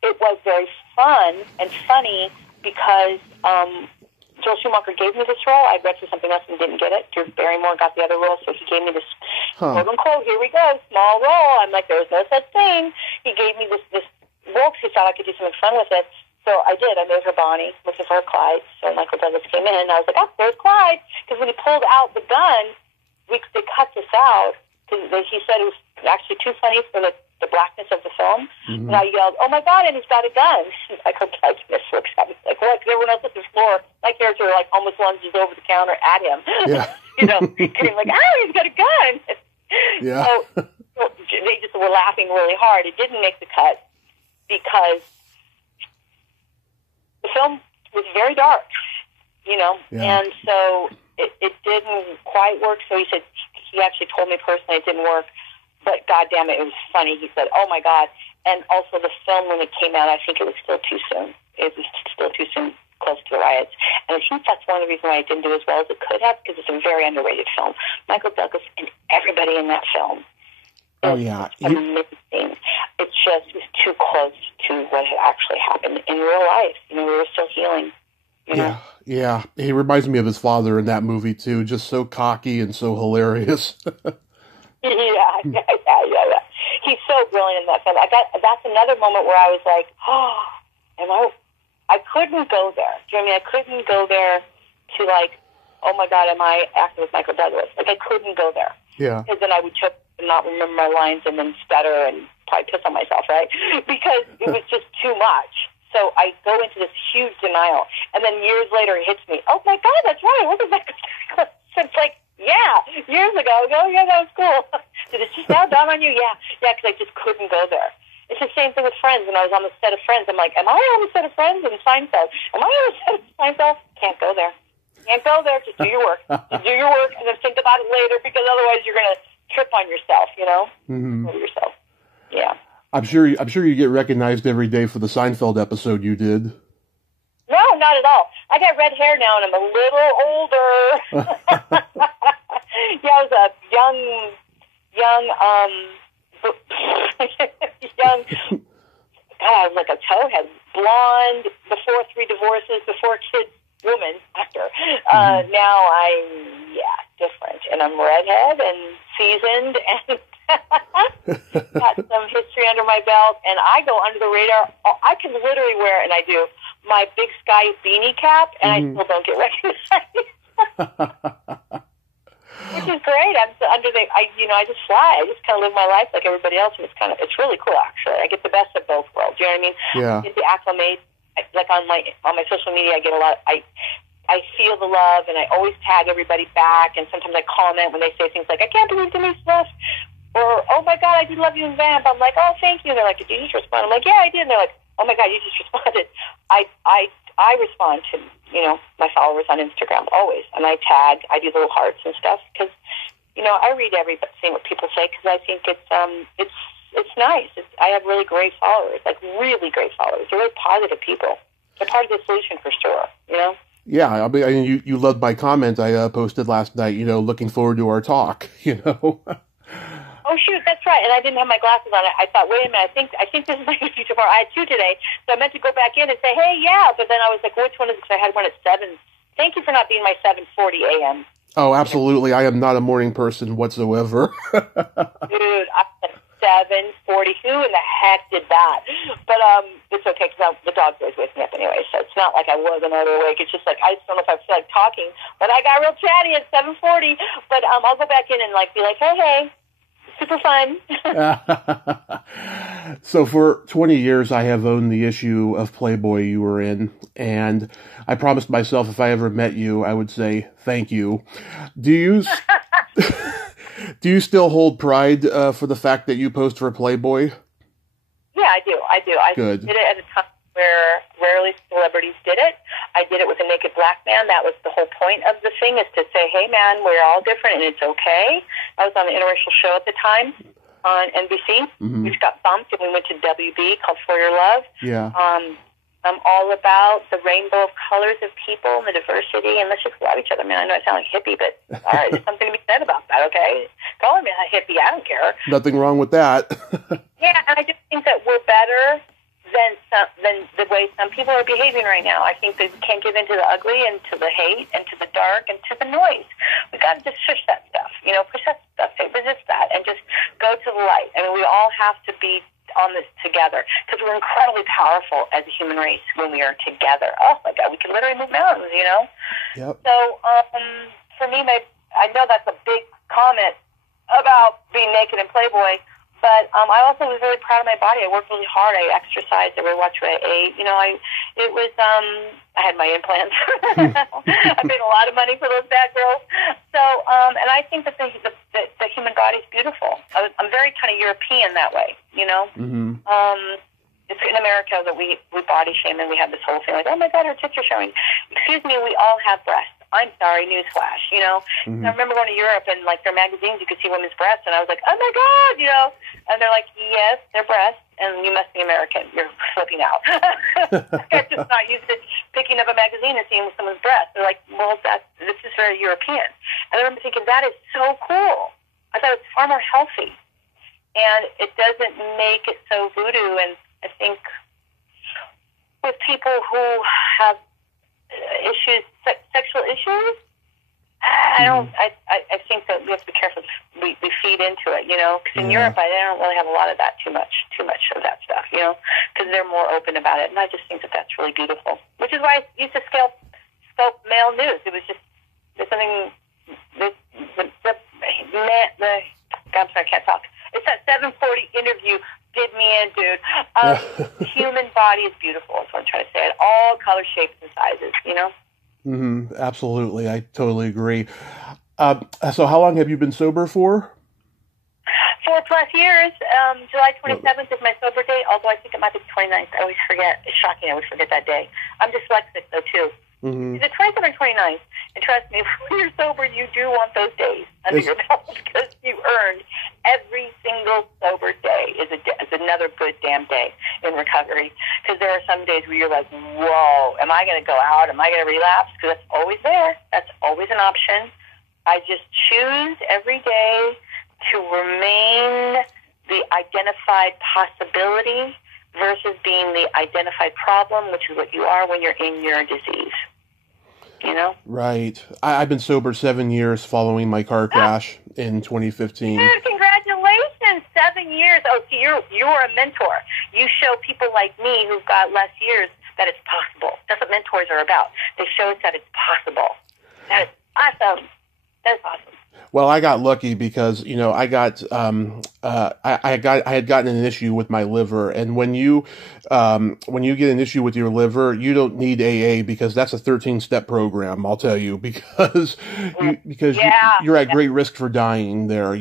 it was very fun and funny because Joel Schumacher gave me this role. I'd read for something else and didn't get it. Drew Barrymore got the other role, so he gave me this quote-unquote, here we go, small role. I'm like, there was no such thing. He gave me this role because he thought I could do something fun with it. So I did. I made her Bonnie, which is her Clyde. So Michael Douglas came in, and I was like, oh, there's Clyde. Because when he pulled out the gun, they cut this out. He said it was actually too funny for the blackness of the film. And I yelled, oh, my God, and he's got a gun. And Michael Douglas looks at me like, what? Because everyone else at the floor, my character, like, almost lunges over the counter at him. Yeah. You know, getting like, oh, he's got a gun. Yeah. So they just were laughing really hard. It didn't make the cut because the film was very dark, you know, and so it didn't quite work. So he said, he actually told me personally it didn't work, but goddamn it was funny. He said, oh my God. And also the film, when it came out, I think it was still too soon. It was still too soon, close to the riots. And I think that's one of the reasons why it didn't do as well as it could have, because it's a very underrated film. Michael Douglas and everybody in that film. Oh, yeah. Amazing. It just was too close to what had actually happened in real life. You know, we were still healing. You know? Yeah. He reminds me of his father in that movie, too. Just so cocky and so hilarious. Yeah. He's so brilliant in that film. That's another moment where I was like, oh, I couldn't go there. Do you know what I mean? I couldn't go there to like, oh my God, am I acting with Michael Douglas? Like, I couldn't go there. Yeah. Because then I would choke and not remember my lines and then stutter and probably piss on myself, right? Because it was just too much. So I go into this huge denial. And then years later, it hits me. Oh my God, that's right. I wasn't Michael Douglas. It's like, yeah, years ago. I go, yeah, that was cool. Did it just now dawn on you? Yeah, because I just couldn't go there. It's the same thing with Friends. When I was on the set of Friends, I'm like, am I on the set of Friends and Seinfeld? Am I on the set of Seinfeld? Can't go there. Can't go there. Just do your work. Just do your work and then think about it later, because otherwise you're going to trip on yourself, you know? Yourself. Yeah. I'm sure you get recognized every day for the Seinfeld episode you did. No, not at all. I got red hair now, and I'm a little older. Yeah, I was a young, God, I was like a towhead, blonde, before 3 divorces, before kids, woman, actor. Now I'm, different. And I'm redhead and seasoned and got some history under my belt. And I go under the radar. I can literally wear, and I do, my big sky beanie cap, and I still don't get recognized. Which is great. I just fly. I just kind of live my life like everybody else, and it's really cool, actually. I get the best of both worlds. You know what I mean? Yeah. I get the acclimate. Like on my social media, I get a lot. I feel the love, and I always tag everybody back. And sometimes I comment when they say things like, "I can't believe Denise left," or "Oh my God, I do love you in Vamp." I'm like, "Oh, thank you." And they're like, "Did you just respond?" I'm like, "Yeah, I did." And they're like, "Oh my God, you just responded." I respond to my followers on Instagram always, and I tag. I do little hearts and stuff because I read everything what people say, because I think it's nice. I have really great followers, like really great followers. They're really positive people. They're part of the solution for sure, Yeah, I mean, you loved my comment I posted last night, looking forward to our talk, Oh, shoot, that's right. And I didn't have my glasses on. I thought, wait a minute, I think this is my interview tomorrow. I had 2 today, so I meant to go back in and say, hey, yeah, but then I was like, which one is it? Because I had one at 7. Thank you for not being my 7:40 a.m. Oh, absolutely. I am not a morning person whatsoever. Dude, I'm at 7:40. Who in the heck did that? But it's okay, because the dog's always waking me up anyway, so it's not like I wasn't awake. It's just like, I just don't know if I feel like talking, but I got real chatty at 7:40. But I'll go back in and be like, hey, super fun. So for 20 years, I have owned the issue of Playboy you were in, and I promised myself if I ever met you, I would say thank you. Do you still hold pride for the fact that you posed for Playboy? Yeah, I do. I Good. did it at a time where rarely celebrities did it. I did it with a naked black man. That was the whole point of the thing, is to say, hey, man, we're all different, and it's okay I was on the interracial show at the time on NBC. We just got bumped, and we went to WB called For Your Love. Yeah. I'm all about the rainbow of colors of people and the diversity, and let's just love each other, man. I know I sound like a hippie, but all right, there's something to be said about that, okay? Call me a hippie, I don't care. Nothing wrong with that. Yeah, and I just think that we're better than the way some people are behaving right now. I think that we can't give in to the ugly and to the hate and to the dark and to the noise. We've got to just push that stuff, push that stuff, resist that, and just go to the light. I mean, we all have to be on this together, because we're incredibly powerful as a human race when we are together. Oh my God, we can literally move mountains, Yep. So for me, I know that's a big comment about being naked in Playboy, but I also was really proud of my body. I worked really hard. I exercised. I really watched what I ate. I had my implants. I paid a lot of money for those bad girls. So, and I think that the human body is beautiful. I'm very kind of European that way, Mm-hmm. It's in America that we body shame, and we have this whole thing like, oh my God, her tits are showing. Excuse me, we all have breasts. I'm sorry, newsflash, Mm-hmm. I remember going to Europe, and like their magazines, you could see women's breasts, and I was like, oh my God, and they're like, yes, they're breasts, and you must be American. You're flipping out. I'm just not used to picking up a magazine and seeing someone's breasts. They're like, well, this is very European. And I remember thinking, that is so cool. I thought it's far more healthy, and it doesn't make it so voodoo. And I think with people who have issues, sexual issues, I think that we have to be careful. We feed into it, because in Europe, they don't really have a lot of that, too much of that stuff, because they're more open about it. And I just think that that's really beautiful, which is why I used to scope male news. It was just, there's something, I'm sorry, I can't talk. It's that 740 interview did me in, dude. Human body is beautiful, is what I'm trying to say. All colors, shapes, and sizes, Mm-hmm. Absolutely. I totally agree. So how long have you been sober for? 4+ years. July 27th is my sober date, although I think it might be the 29th. I always forget. It's shocking. I would forget that day. I'm dyslexic, though, too. Mm-hmm. Is it 27th or 29th? And trust me, when you're sober, you do want those days under your belt, because you earned every single sober day is another good damn day in recovery. Because there are some days where you're like, whoa, am I going to go out? Am I going to relapse? Because that's always there. That's always an option. I just choose every day to remain the identified possibility versus being the identified problem, which is what you are when you're in your disease. Right. I've been sober 7 years following my car crash in 2015. Dude, congratulations, 7 years. Oh, so you're a mentor. You show people like me who've got less years that it's possible. That's what mentors are about. They show us that it's possible. That is awesome. That's awesome. Well, I got lucky because, I got, I had gotten an issue with my liver, and when you get an issue with your liver, you don't need AA, because that's a 13-step program, I'll tell you, because you're at great risk for dying there,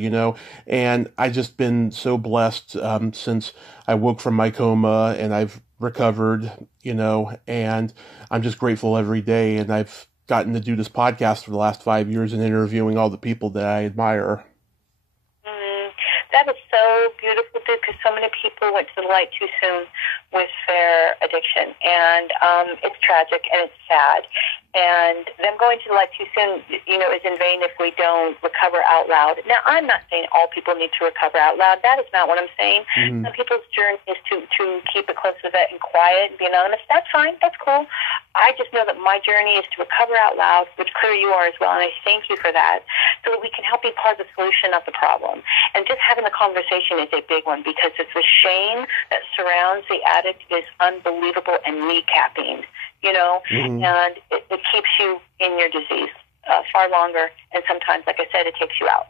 and I just been so blessed, since I woke from my coma and I've recovered, and I'm just grateful every day, and I've gotten to do this podcast for the last 5 years and interviewing all the people that I admire. That is so beautiful, dude, because so many people went to the light too soon with their addiction, and it's tragic and it's sad. And them going to the light too soon, is in vain if we don't recover out loud. Now, I'm not saying all people need to recover out loud. That is not what I'm saying. Mm-hmm. Some people's journey is to keep it close to that and quiet and be anonymous. That's fine. That's cool. I just know that my journey is to recover out loud, which clearly you are as well, and I thank you for that, so that we can help be part of the solution, not the problem. And just having the conversation is a big one, because it's the shame that surrounds the addict is unbelievable and kneecapping, mm-hmm. And it keeps you in your disease far longer, and sometimes, like I said, it takes you out.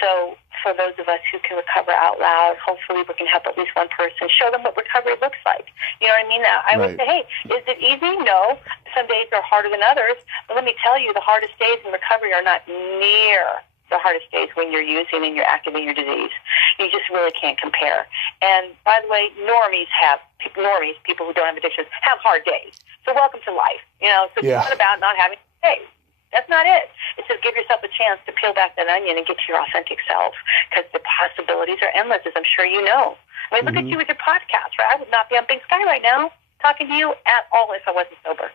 So for those of us who can recover out loud, hopefully we can help at least one person, show them what recovery looks like. You know what I mean? I would say, hey, is it easy? No. Some days are harder than others, but let me tell you, the hardest days in recovery are not near the hardest days when you're using and you're active in your disease. You just really can't compare. And by the way, people who don't have addictions, have hard days. So welcome to life. So it's not about not having days. That's not it. It's just give yourself a chance to peel back that onion and get to your authentic self, because the possibilities are endless, as I'm sure you know. I mean, look at you with your podcast, right? I would not be on Big Sky right now talking to you at all if I wasn't sober.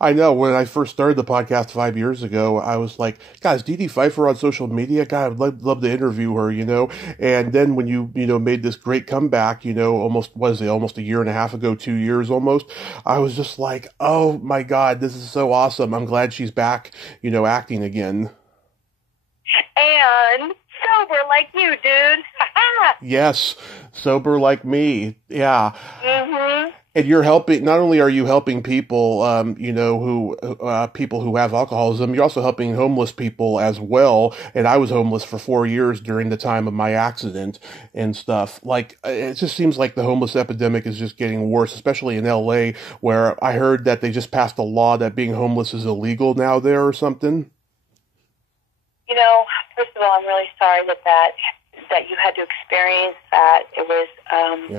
I know. When I first started the podcast 5 years ago, I was like, guys, Dedee Pfeiffer on social media, God, I'd love to interview her, And then when you made this great comeback, almost a year and a half ago, 2 years almost, I was just like, oh my God, this is so awesome. I'm glad she's back, acting again. And sober like you, dude. Yes, sober like me. Yeah. Mm-hmm. And you're helping, not only are you helping people, people who have alcoholism, you're also helping homeless people as well. And I was homeless for 4 years during the time of my accident and stuff. Like, it just seems like the homeless epidemic is just getting worse, especially in LA, where I heard that they just passed a law that being homeless is illegal now there or something. First of all, I'm really sorry that you had to experience that. It was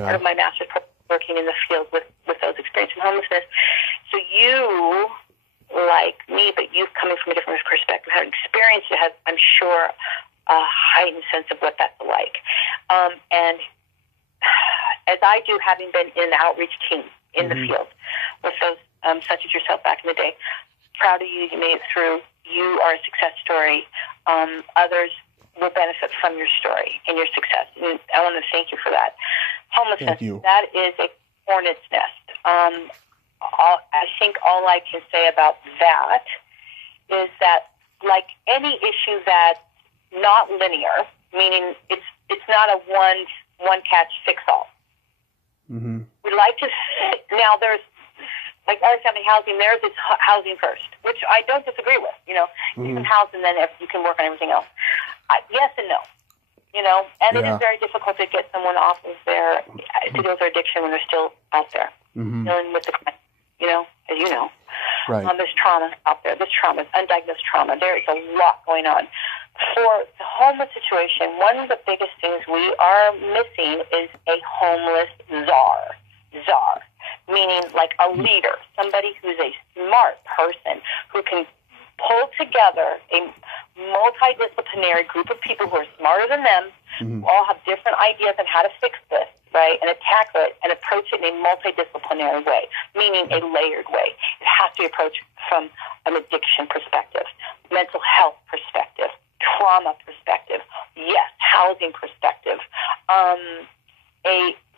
part of my master's program, working in the field with those experiencing homelessness. So you, like me, but you coming from a different perspective, have experienced it, I'm sure, a heightened sense of what that's like. And as I do, having been in the outreach team in the field with those such as yourself back in the day, proud of you. You made it through. You are a success story. Others will benefit from your story and your success. And I want to thank you for that. Homelessness, that is a hornet's nest. I think all I can say about that is that, like any issue that's not linear, meaning it's not a one catch fix all. Mm-hmm. We like to now there's like our family housing. There's its housing first, which I don't disagree with. You can house and then you can work on everything else. Yes and no. And it is very difficult to get someone off of to deal with their addiction when they're still out there, dealing with the, as you know. Right. There's trauma out there. There's trauma, undiagnosed trauma. There is a lot going on. For the homeless situation, one of the biggest things we are missing is a homeless czar. Czar, meaning like a leader, somebody who's a smart person who can pull together a multidisciplinary group of people who are smarter than them, who all have different ideas on how to fix this, right, and attack it and approach it in a multidisciplinary way, meaning a layered way. It has to be approached from an addiction perspective, mental health perspective, trauma perspective, yes, housing perspective,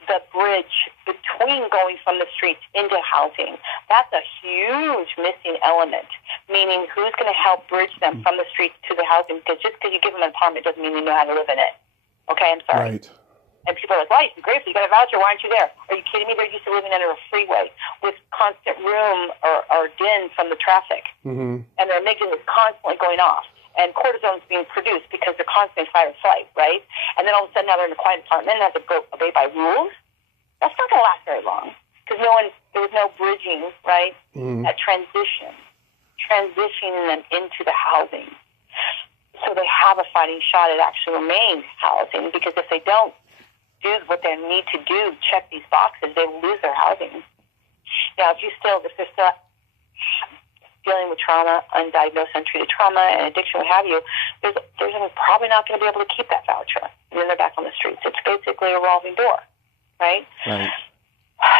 the bridge between going from the streets into housing. That's a huge missing element, meaning who's going to help bridge them from the streets to the housing? Because just because you give them an apartment doesn't mean they know how to live in it. Okay, I'm sorry. Right. And people are like, well, you're grateful. You got a voucher. Why aren't you there? Are you kidding me? They're used to living under a freeway with constant room or din from the traffic. And their amygdala is constantly going off. And cortisone is being produced because they're constantly fight or flight, right? And then all of a sudden now they're in a quiet apartment and have to go obey by rules. That's not going to last very long because there was no bridging, right? That transitioning them into the housing. So they have a fighting shot at actually remaining housing, because if they don't do what they need to do, check these boxes, they will lose their housing. Now, if they're still dealing with trauma, undiagnosed, untreated trauma, and addiction, what have you, there's probably not going to be able to keep that voucher, and then they're back on the streets. It's basically a revolving door, right? Right.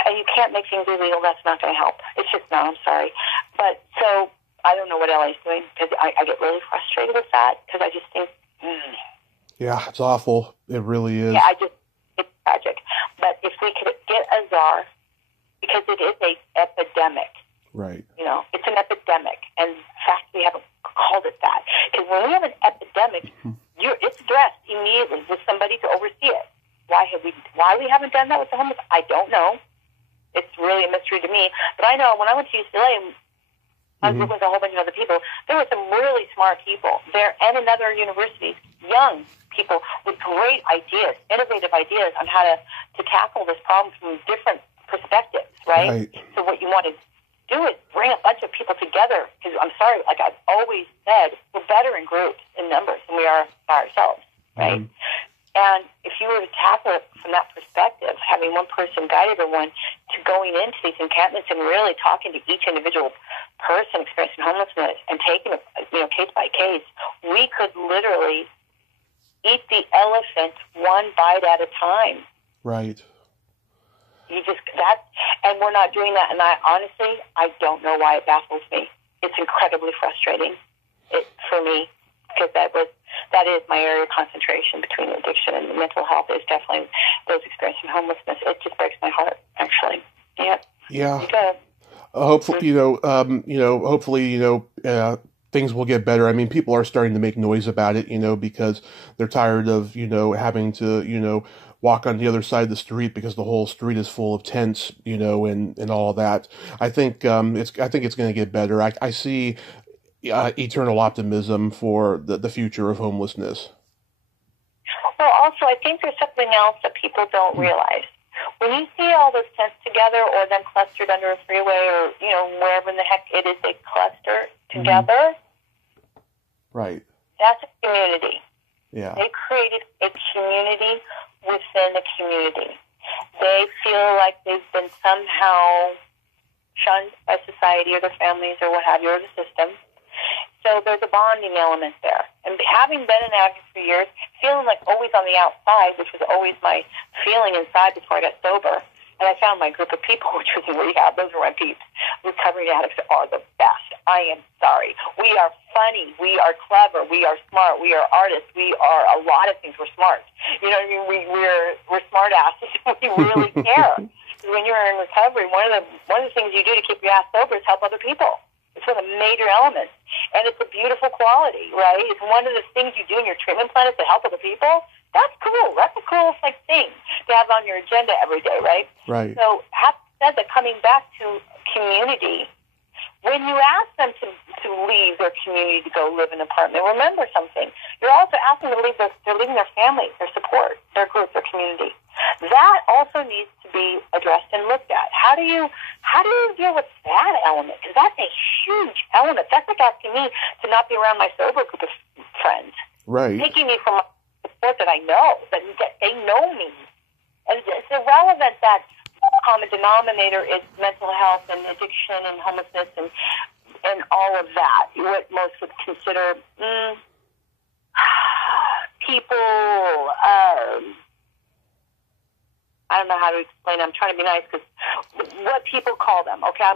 And you can't make things illegal. That's not going to help. It's just not. I'm sorry. But so I don't know what LA's doing, because I get really frustrated with that, because I just think, yeah, it's awful. It really is. Yeah, it's tragic. But if we could get a czar, because it is an epidemic. Right. It's an epidemic. And in fact, we haven't called it that. Because when we have an epidemic, it's addressed immediately with somebody to oversee it. Why we haven't done that with the homeless, I don't know. It's really a mystery to me. But I know when I went to UCLA, I was with a whole bunch of other people, there were some really smart people there, and in other universities, young people with great ideas, innovative ideas on how to tackle this problem from different perspectives, right? So what you want to do is bring a bunch of people together, because I'm sorry, like I've always said, we're better in groups, in numbers, than we are by ourselves, right? And if you were to tackle it from that perspective, having one person guide everyone to going into these encampments and really talking to each individual person experiencing homelessness and taking it, case by case, we could literally eat the elephant one bite at a time. Right. And we're not doing that. And I don't know why it baffles me. It's incredibly frustrating for me, because that is my area of concentration between addiction and mental health, is definitely those experiencing homelessness. It just breaks my heart, actually. Yeah. Yeah. Hopefully, hopefully, things will get better. I mean, people are starting to make noise about it, because they're tired of, having to, walk on the other side of the street because the whole street is full of tents, and all that. I think it's going to get better. I see eternal optimism for the future of homelessness. Well, also, I think there's something else that people don't realize. When you see all those tents together, or them clustered under a freeway, or wherever in the heck it is they cluster together, right? That's a community. Yeah. They created a community within a community. They feel like they've been somehow shunned by society or their families or what have you, or the system. So there's a bonding element there. And having been an addict for years, feeling like always on the outside, which was always my feeling inside before I got sober, and I found my group of people, which was in rehab. Those were my peeps. Recovery addicts are the best. I am sorry. We are funny. We are clever. We are smart. We are artists. We are a lot of things. We're smart. You know what I mean? We're smart asses. We really care. When you're in recovery, one of the things you do to keep your ass sober is help other people. It's one of the major elements. And it's a beautiful quality, right? It's one of the things you do in your treatment plan is to help other people. That's cool. That's a cool thing to have on your agenda every day, right? Right. So, having said that, coming back to community, when you ask them to leave their community to go live in an apartment, remember something. You're also asking them to leave they're leaving their family, their support, their group, their community. That also needs to be addressed and looked at. How do you deal with that element? Because that's a huge element. That's like asking me to not be around my sober group of friends. Right. Taking me from support that I know, that they know me. And it's irrelevant that common denominator is mental health and addiction and homelessness and all of that. What most would consider people, I don't know how to explain it. I'm trying to be nice because what people call them. Okay, I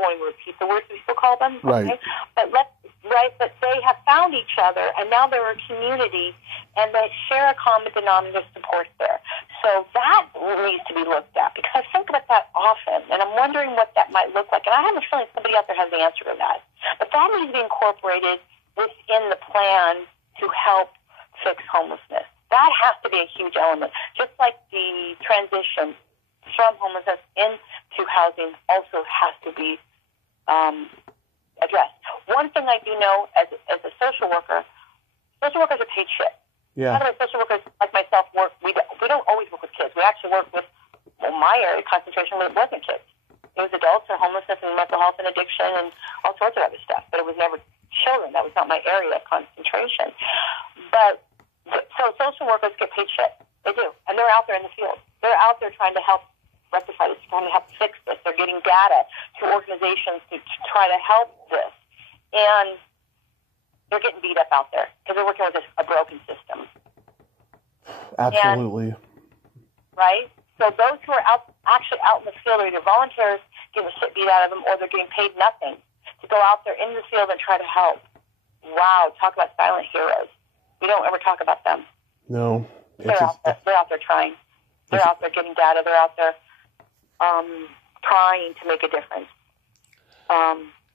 won't even repeat the words that people call them. Okay? Right. But they have found each other, and now they're a community, and they share a common denominator of support there. So that needs to be looked at, because I think about that often, and I'm wondering what that might look like. And I have a feeling somebody out there has the answer to that. But that needs to be incorporated within the plan to help fix homelessness. That has to be a huge element, just like the transition from homelessness into housing also has to be addressed. One thing I do know as a social workers are paid shit. Yeah. By the way, social workers like myself we don't always work with kids. We actually work with, my area of concentration wasn't kids. It was adults or homelessness and mental health and addiction and all sorts of other stuff. But it was never children. That was not my area of concentration. So social workers get paid shit. They do. And they're out there in the field. They're out there trying to help rectify this, trying to help fix this. They're getting data to organizations to try to help this. And they're getting beat up out there because they're working with a broken system. Absolutely. Right? So those who are actually out in the field are either volunteers getting the shit beat out of them, or they're getting paid nothing to go out there in the field and try to help. Wow, talk about silent heroes. We don't ever talk about them. No. They're out there trying. They're out there getting data. They're out there trying to make a difference.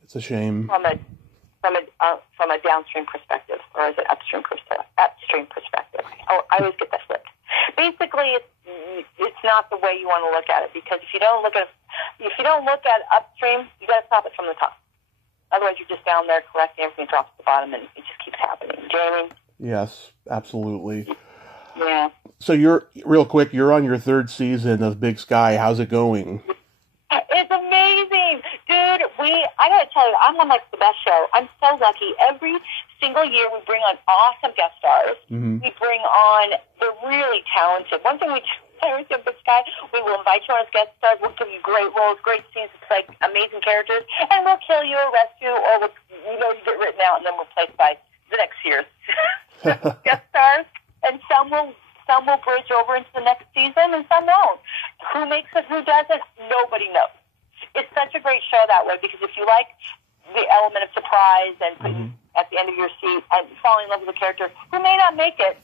It's a shame. From a downstream perspective, or is it upstream perspective? Oh, I always get that flipped. Basically, it's not the way you want to look at it, because if you don't look at upstream, you got to stop it from the top. Otherwise, you're just down there collecting everything drops to the bottom, and it just keeps happening. Do you know what I mean? Yes, absolutely. Yeah. So you're on your third season of Big Sky. How's it going? It's amazing, dude. I gotta tell you, I'm on like the best show. I'm so lucky. Every single year, we bring on awesome guest stars. Mm-hmm. We bring on the really talented. One thing we do with this guy, we will invite you on as guest stars. We'll give you great roles, great scenes. It's like amazing characters, and we'll kill you, arrest you, or we'll, you get written out, and then we're replaced by the next year's guest stars. And some will bridge over into the next season, and some won't. Who makes it? Who doesn't? Nobody knows. It's such a great show that way, because if you like the element of surprise and putting at the end of your seat and falling in love with a character who may not make it.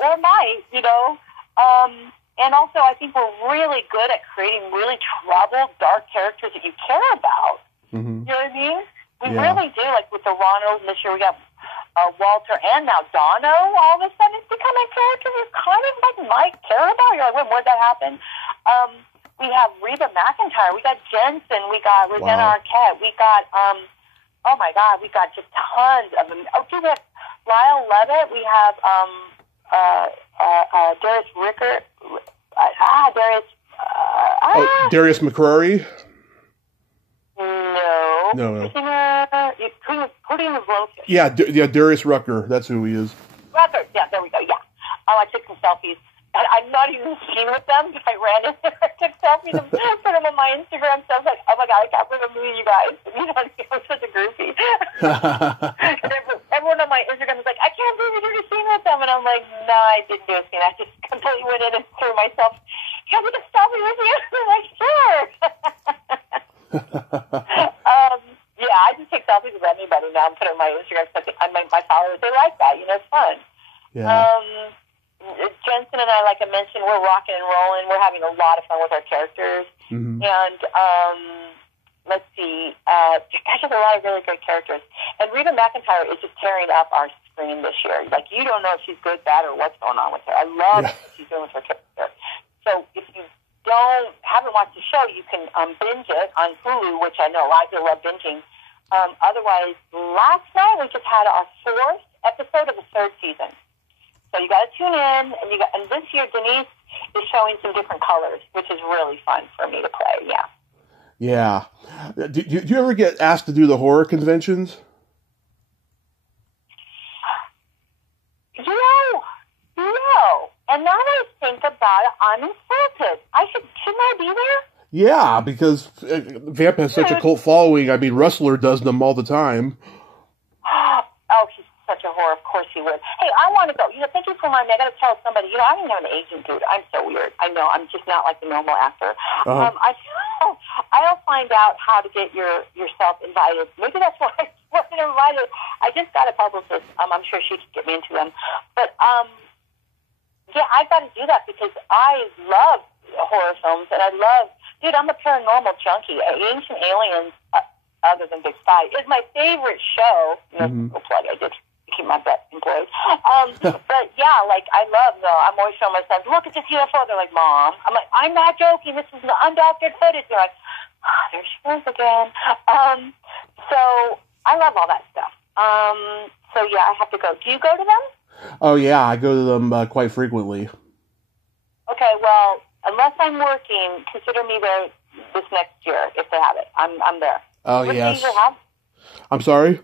Or might, and also I think we're really good at creating really troubled, dark characters that you care about. Mm-hmm. You know what I mean? We really do. Like with the Ronald, and this year we got Walter, and now Dono. All of a sudden, it's become a character you kind of like might care about. You're like, where'd that happen? We have Reba McEntire. We got Jensen. We got Rosanna Arquette. We got oh my God, we got just tons of them. Oh, we have Lyle Levitt. We have Darius Rickert. Darius McCrory? No. Who do you have blowfish? Yeah, Darius Rucker. That's who he is. Rucker. Yeah, there we go. Yeah. I took some selfies. And I'm not even seen with them, but I ran in there and took selfies and put them on my Instagram. So I was like, oh my God, I can't believe I'm meeting you guys. I'm such a groupie. And everyone on my Instagram was like, I can't believe you did a scene with them. And I'm like, no, I didn't do a scene. I just completely went in and threw myself. Can we just selfie with you? I'm like, sure. Yeah, I just take selfies with anybody now and put it on my Instagram. So my followers, they like that. It's fun. Yeah. Jensen and I, like I mentioned, we're rocking and rolling. We're having a lot of fun with our characters. Mm-hmm. And let's see. Gosh, there's a lot of really great characters. And Reba McEntire is just tearing up our screen this year. Like, you don't know if she's good, bad, or what's going on with her. I love what she's doing with her character. So if you haven't watched the show, you can binge it on Hulu, which I know a lot of people love binging. Otherwise, last night we just had our 4th episode of the 3rd season. So you got to tune in, and this year Denise is showing some different colors, which is really fun for me to play. Yeah. Yeah. Do you ever get asked to do the horror conventions? No. And now that I think about it, I'm insulted. Shouldn't I be there? Yeah, because Vamp has such a cult following. I mean, Rustler does them all the time. Oh, he's such a whore. Of course he would. Hey, I want to go. Thank you for reminding me. I got to tell somebody. I didn't have an agent, dude. I'm so weird. I know. I'm just not like the normal actor. I'll find out how to get yourself invited. Maybe that's why I wasn't invited. I just got a publicist. I'm sure she could get me into them. But yeah, I got to do that because I love horror films, and I'm a paranormal junkie. Ancient Aliens, other than Big Spy, is my favorite show. Plug. I did keep my butt employed. But yeah, like I'm always showing my sons, look at this UFO. They're like, Mom. I'm like, I'm not joking. This is the undoctored footage. They're like, there she goes again. So I love all that stuff. So yeah, I have to go. Do you go to them? Oh yeah, I go to them quite frequently. Okay, well, unless I'm working, consider me there this next year if they have it. I'm there. Oh, Where yes. do they usually have? I'm sorry?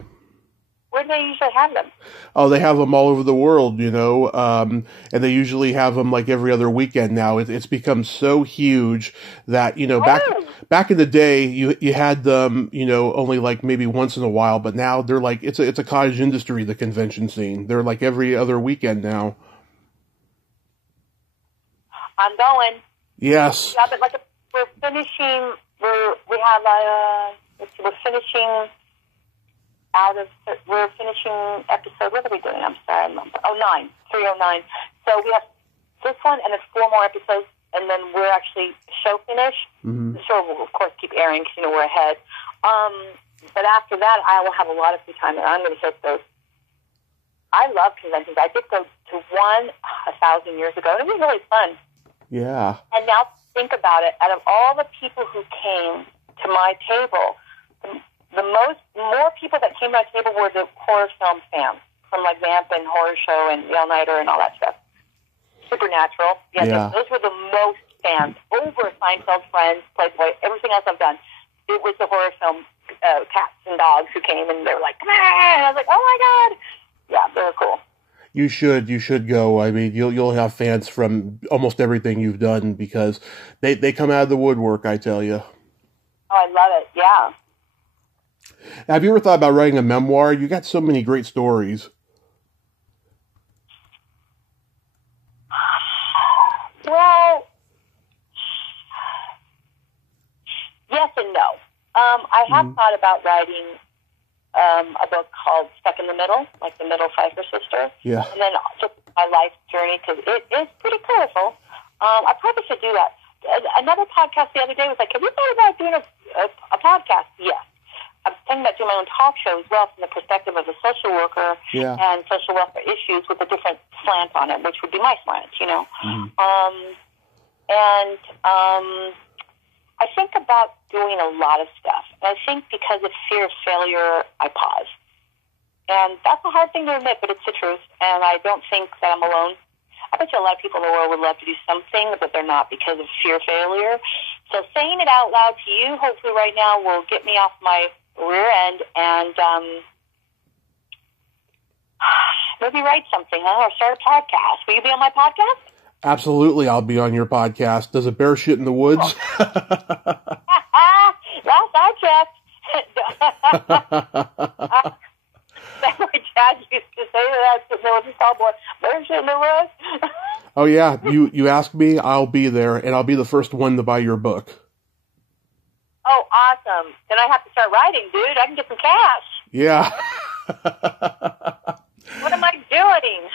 Where do they usually have them? Oh, they have them all over the world, and they usually have them like every other weekend now. It's become so huge that, back in the day, you had them, only like maybe once in a while, but now they're like, it's a cottage industry, the convention scene. They're like every other weekend now. I'm going. Yes. Yeah, but we're finishing, we're finishing episode, what are we doing? I'm sorry, 309. So we have this one and then 4 more episodes, and then we're actually show finish. Mm-hmm. The show will, of course, keep airing because, we're ahead. But after that, I will have a lot of free time, and I'm going to hit those. I love conventions. I did go to one 1,000 years ago, and it was really fun. Yeah. And now think about it. Out of all the people who came to my table, more people that came to my table were the horror film fans from like Vamp and Horror Show and The All-Nighter and all that stuff. Supernatural. Yeah. Those were the most fans. Over Seinfeld, Friends, Playboy, everything else I've done. It was the horror film cats and dogs who came, and they were like, come here, and I was like, oh my God. Yeah, they were cool. You should go. I mean, you'll have fans from almost everything you've done because they come out of the woodwork, I tell you. Oh, I love it, yeah. Have you ever thought about writing a memoir? You got so many great stories. Well, yes and no. I have thought about writing a book called Stuck in the Middle, like the Middle Pfeiffer sister. Yeah. And then just my life journey, because it is pretty colorful. I probably should do that. Another podcast the other day was like, have you thought about doing a podcast? Yes. I'm thinking about doing my own talk show as well from the perspective of a social worker and social welfare issues with a different slant on it, which would be my slant, you know. I think about doing a lot of stuff. And I think because of fear of failure, I pause. And that's a hard thing to admit, but it's the truth. And I don't think that I'm alone. I bet you a lot of people in the world would love to do something, but they're not because of fear of failure. So saying it out loud to you, hopefully right now, will get me off my rear end and maybe write something, or start a podcast. Will you be on my podcast? Absolutely, I'll be on your podcast. Does it bear shit in the woods? Last I checked. My dad used to say that to the cowboy. Bear shit in the woods. Oh yeah, you ask me, I'll be there, and I'll be the first one to buy your book. Oh, awesome. Then I have to start writing, dude. I can get some cash. Yeah. What am I doing?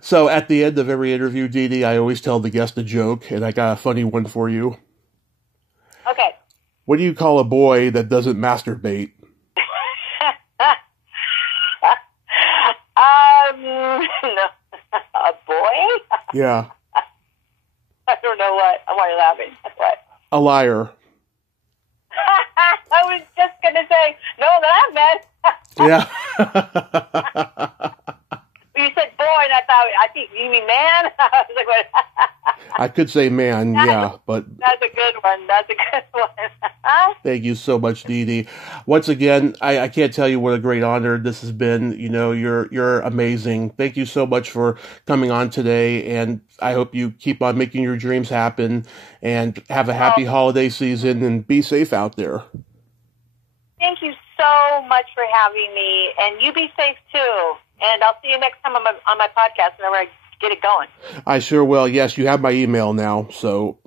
So at the end of every interview, Dedee, I always tell the guest a joke, and I got a funny one for you. Okay. What do you call a boy that doesn't masturbate? No. A boy? Yeah. I don't know what. Why are you laughing? What? A liar. I was just going to say, no, that I'm Yeah. You said boy, and I think you mean man? I was like, what? I could say man, yeah, but... That's a good one. That's a good one. Thank you so much, Dedee. Once again, I can't tell you what a great honor this has been. You know, you're amazing. Thank you so much for coming on today, and I hope you keep on making your dreams happen, and have a happy holiday season, and be safe out there. Thank you so much for having me, and you be safe, too. And I'll see you next time on my podcast whenever I get it going. I sure will. Yes, you have my email now, so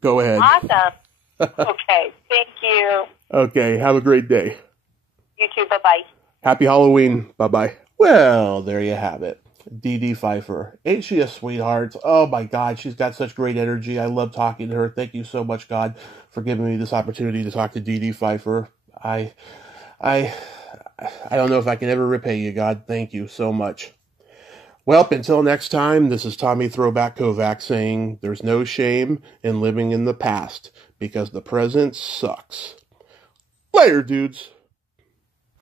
go ahead. Awesome. Okay, thank you. Okay, have a great day. You too, bye-bye. Happy Halloween. Bye-bye. Well, there you have it. Dedee Pfeiffer. Ain't she a sweetheart? Oh, my God, she's got such great energy. I love talking to her. Thank you so much, God, for giving me this opportunity to talk to Dedee Pfeiffer. I don't know if I can ever repay you, God. Thank you so much. Well, until next time, this is Tommy Throwback Kovac saying there's no shame in living in the past because the present sucks. Later, dudes.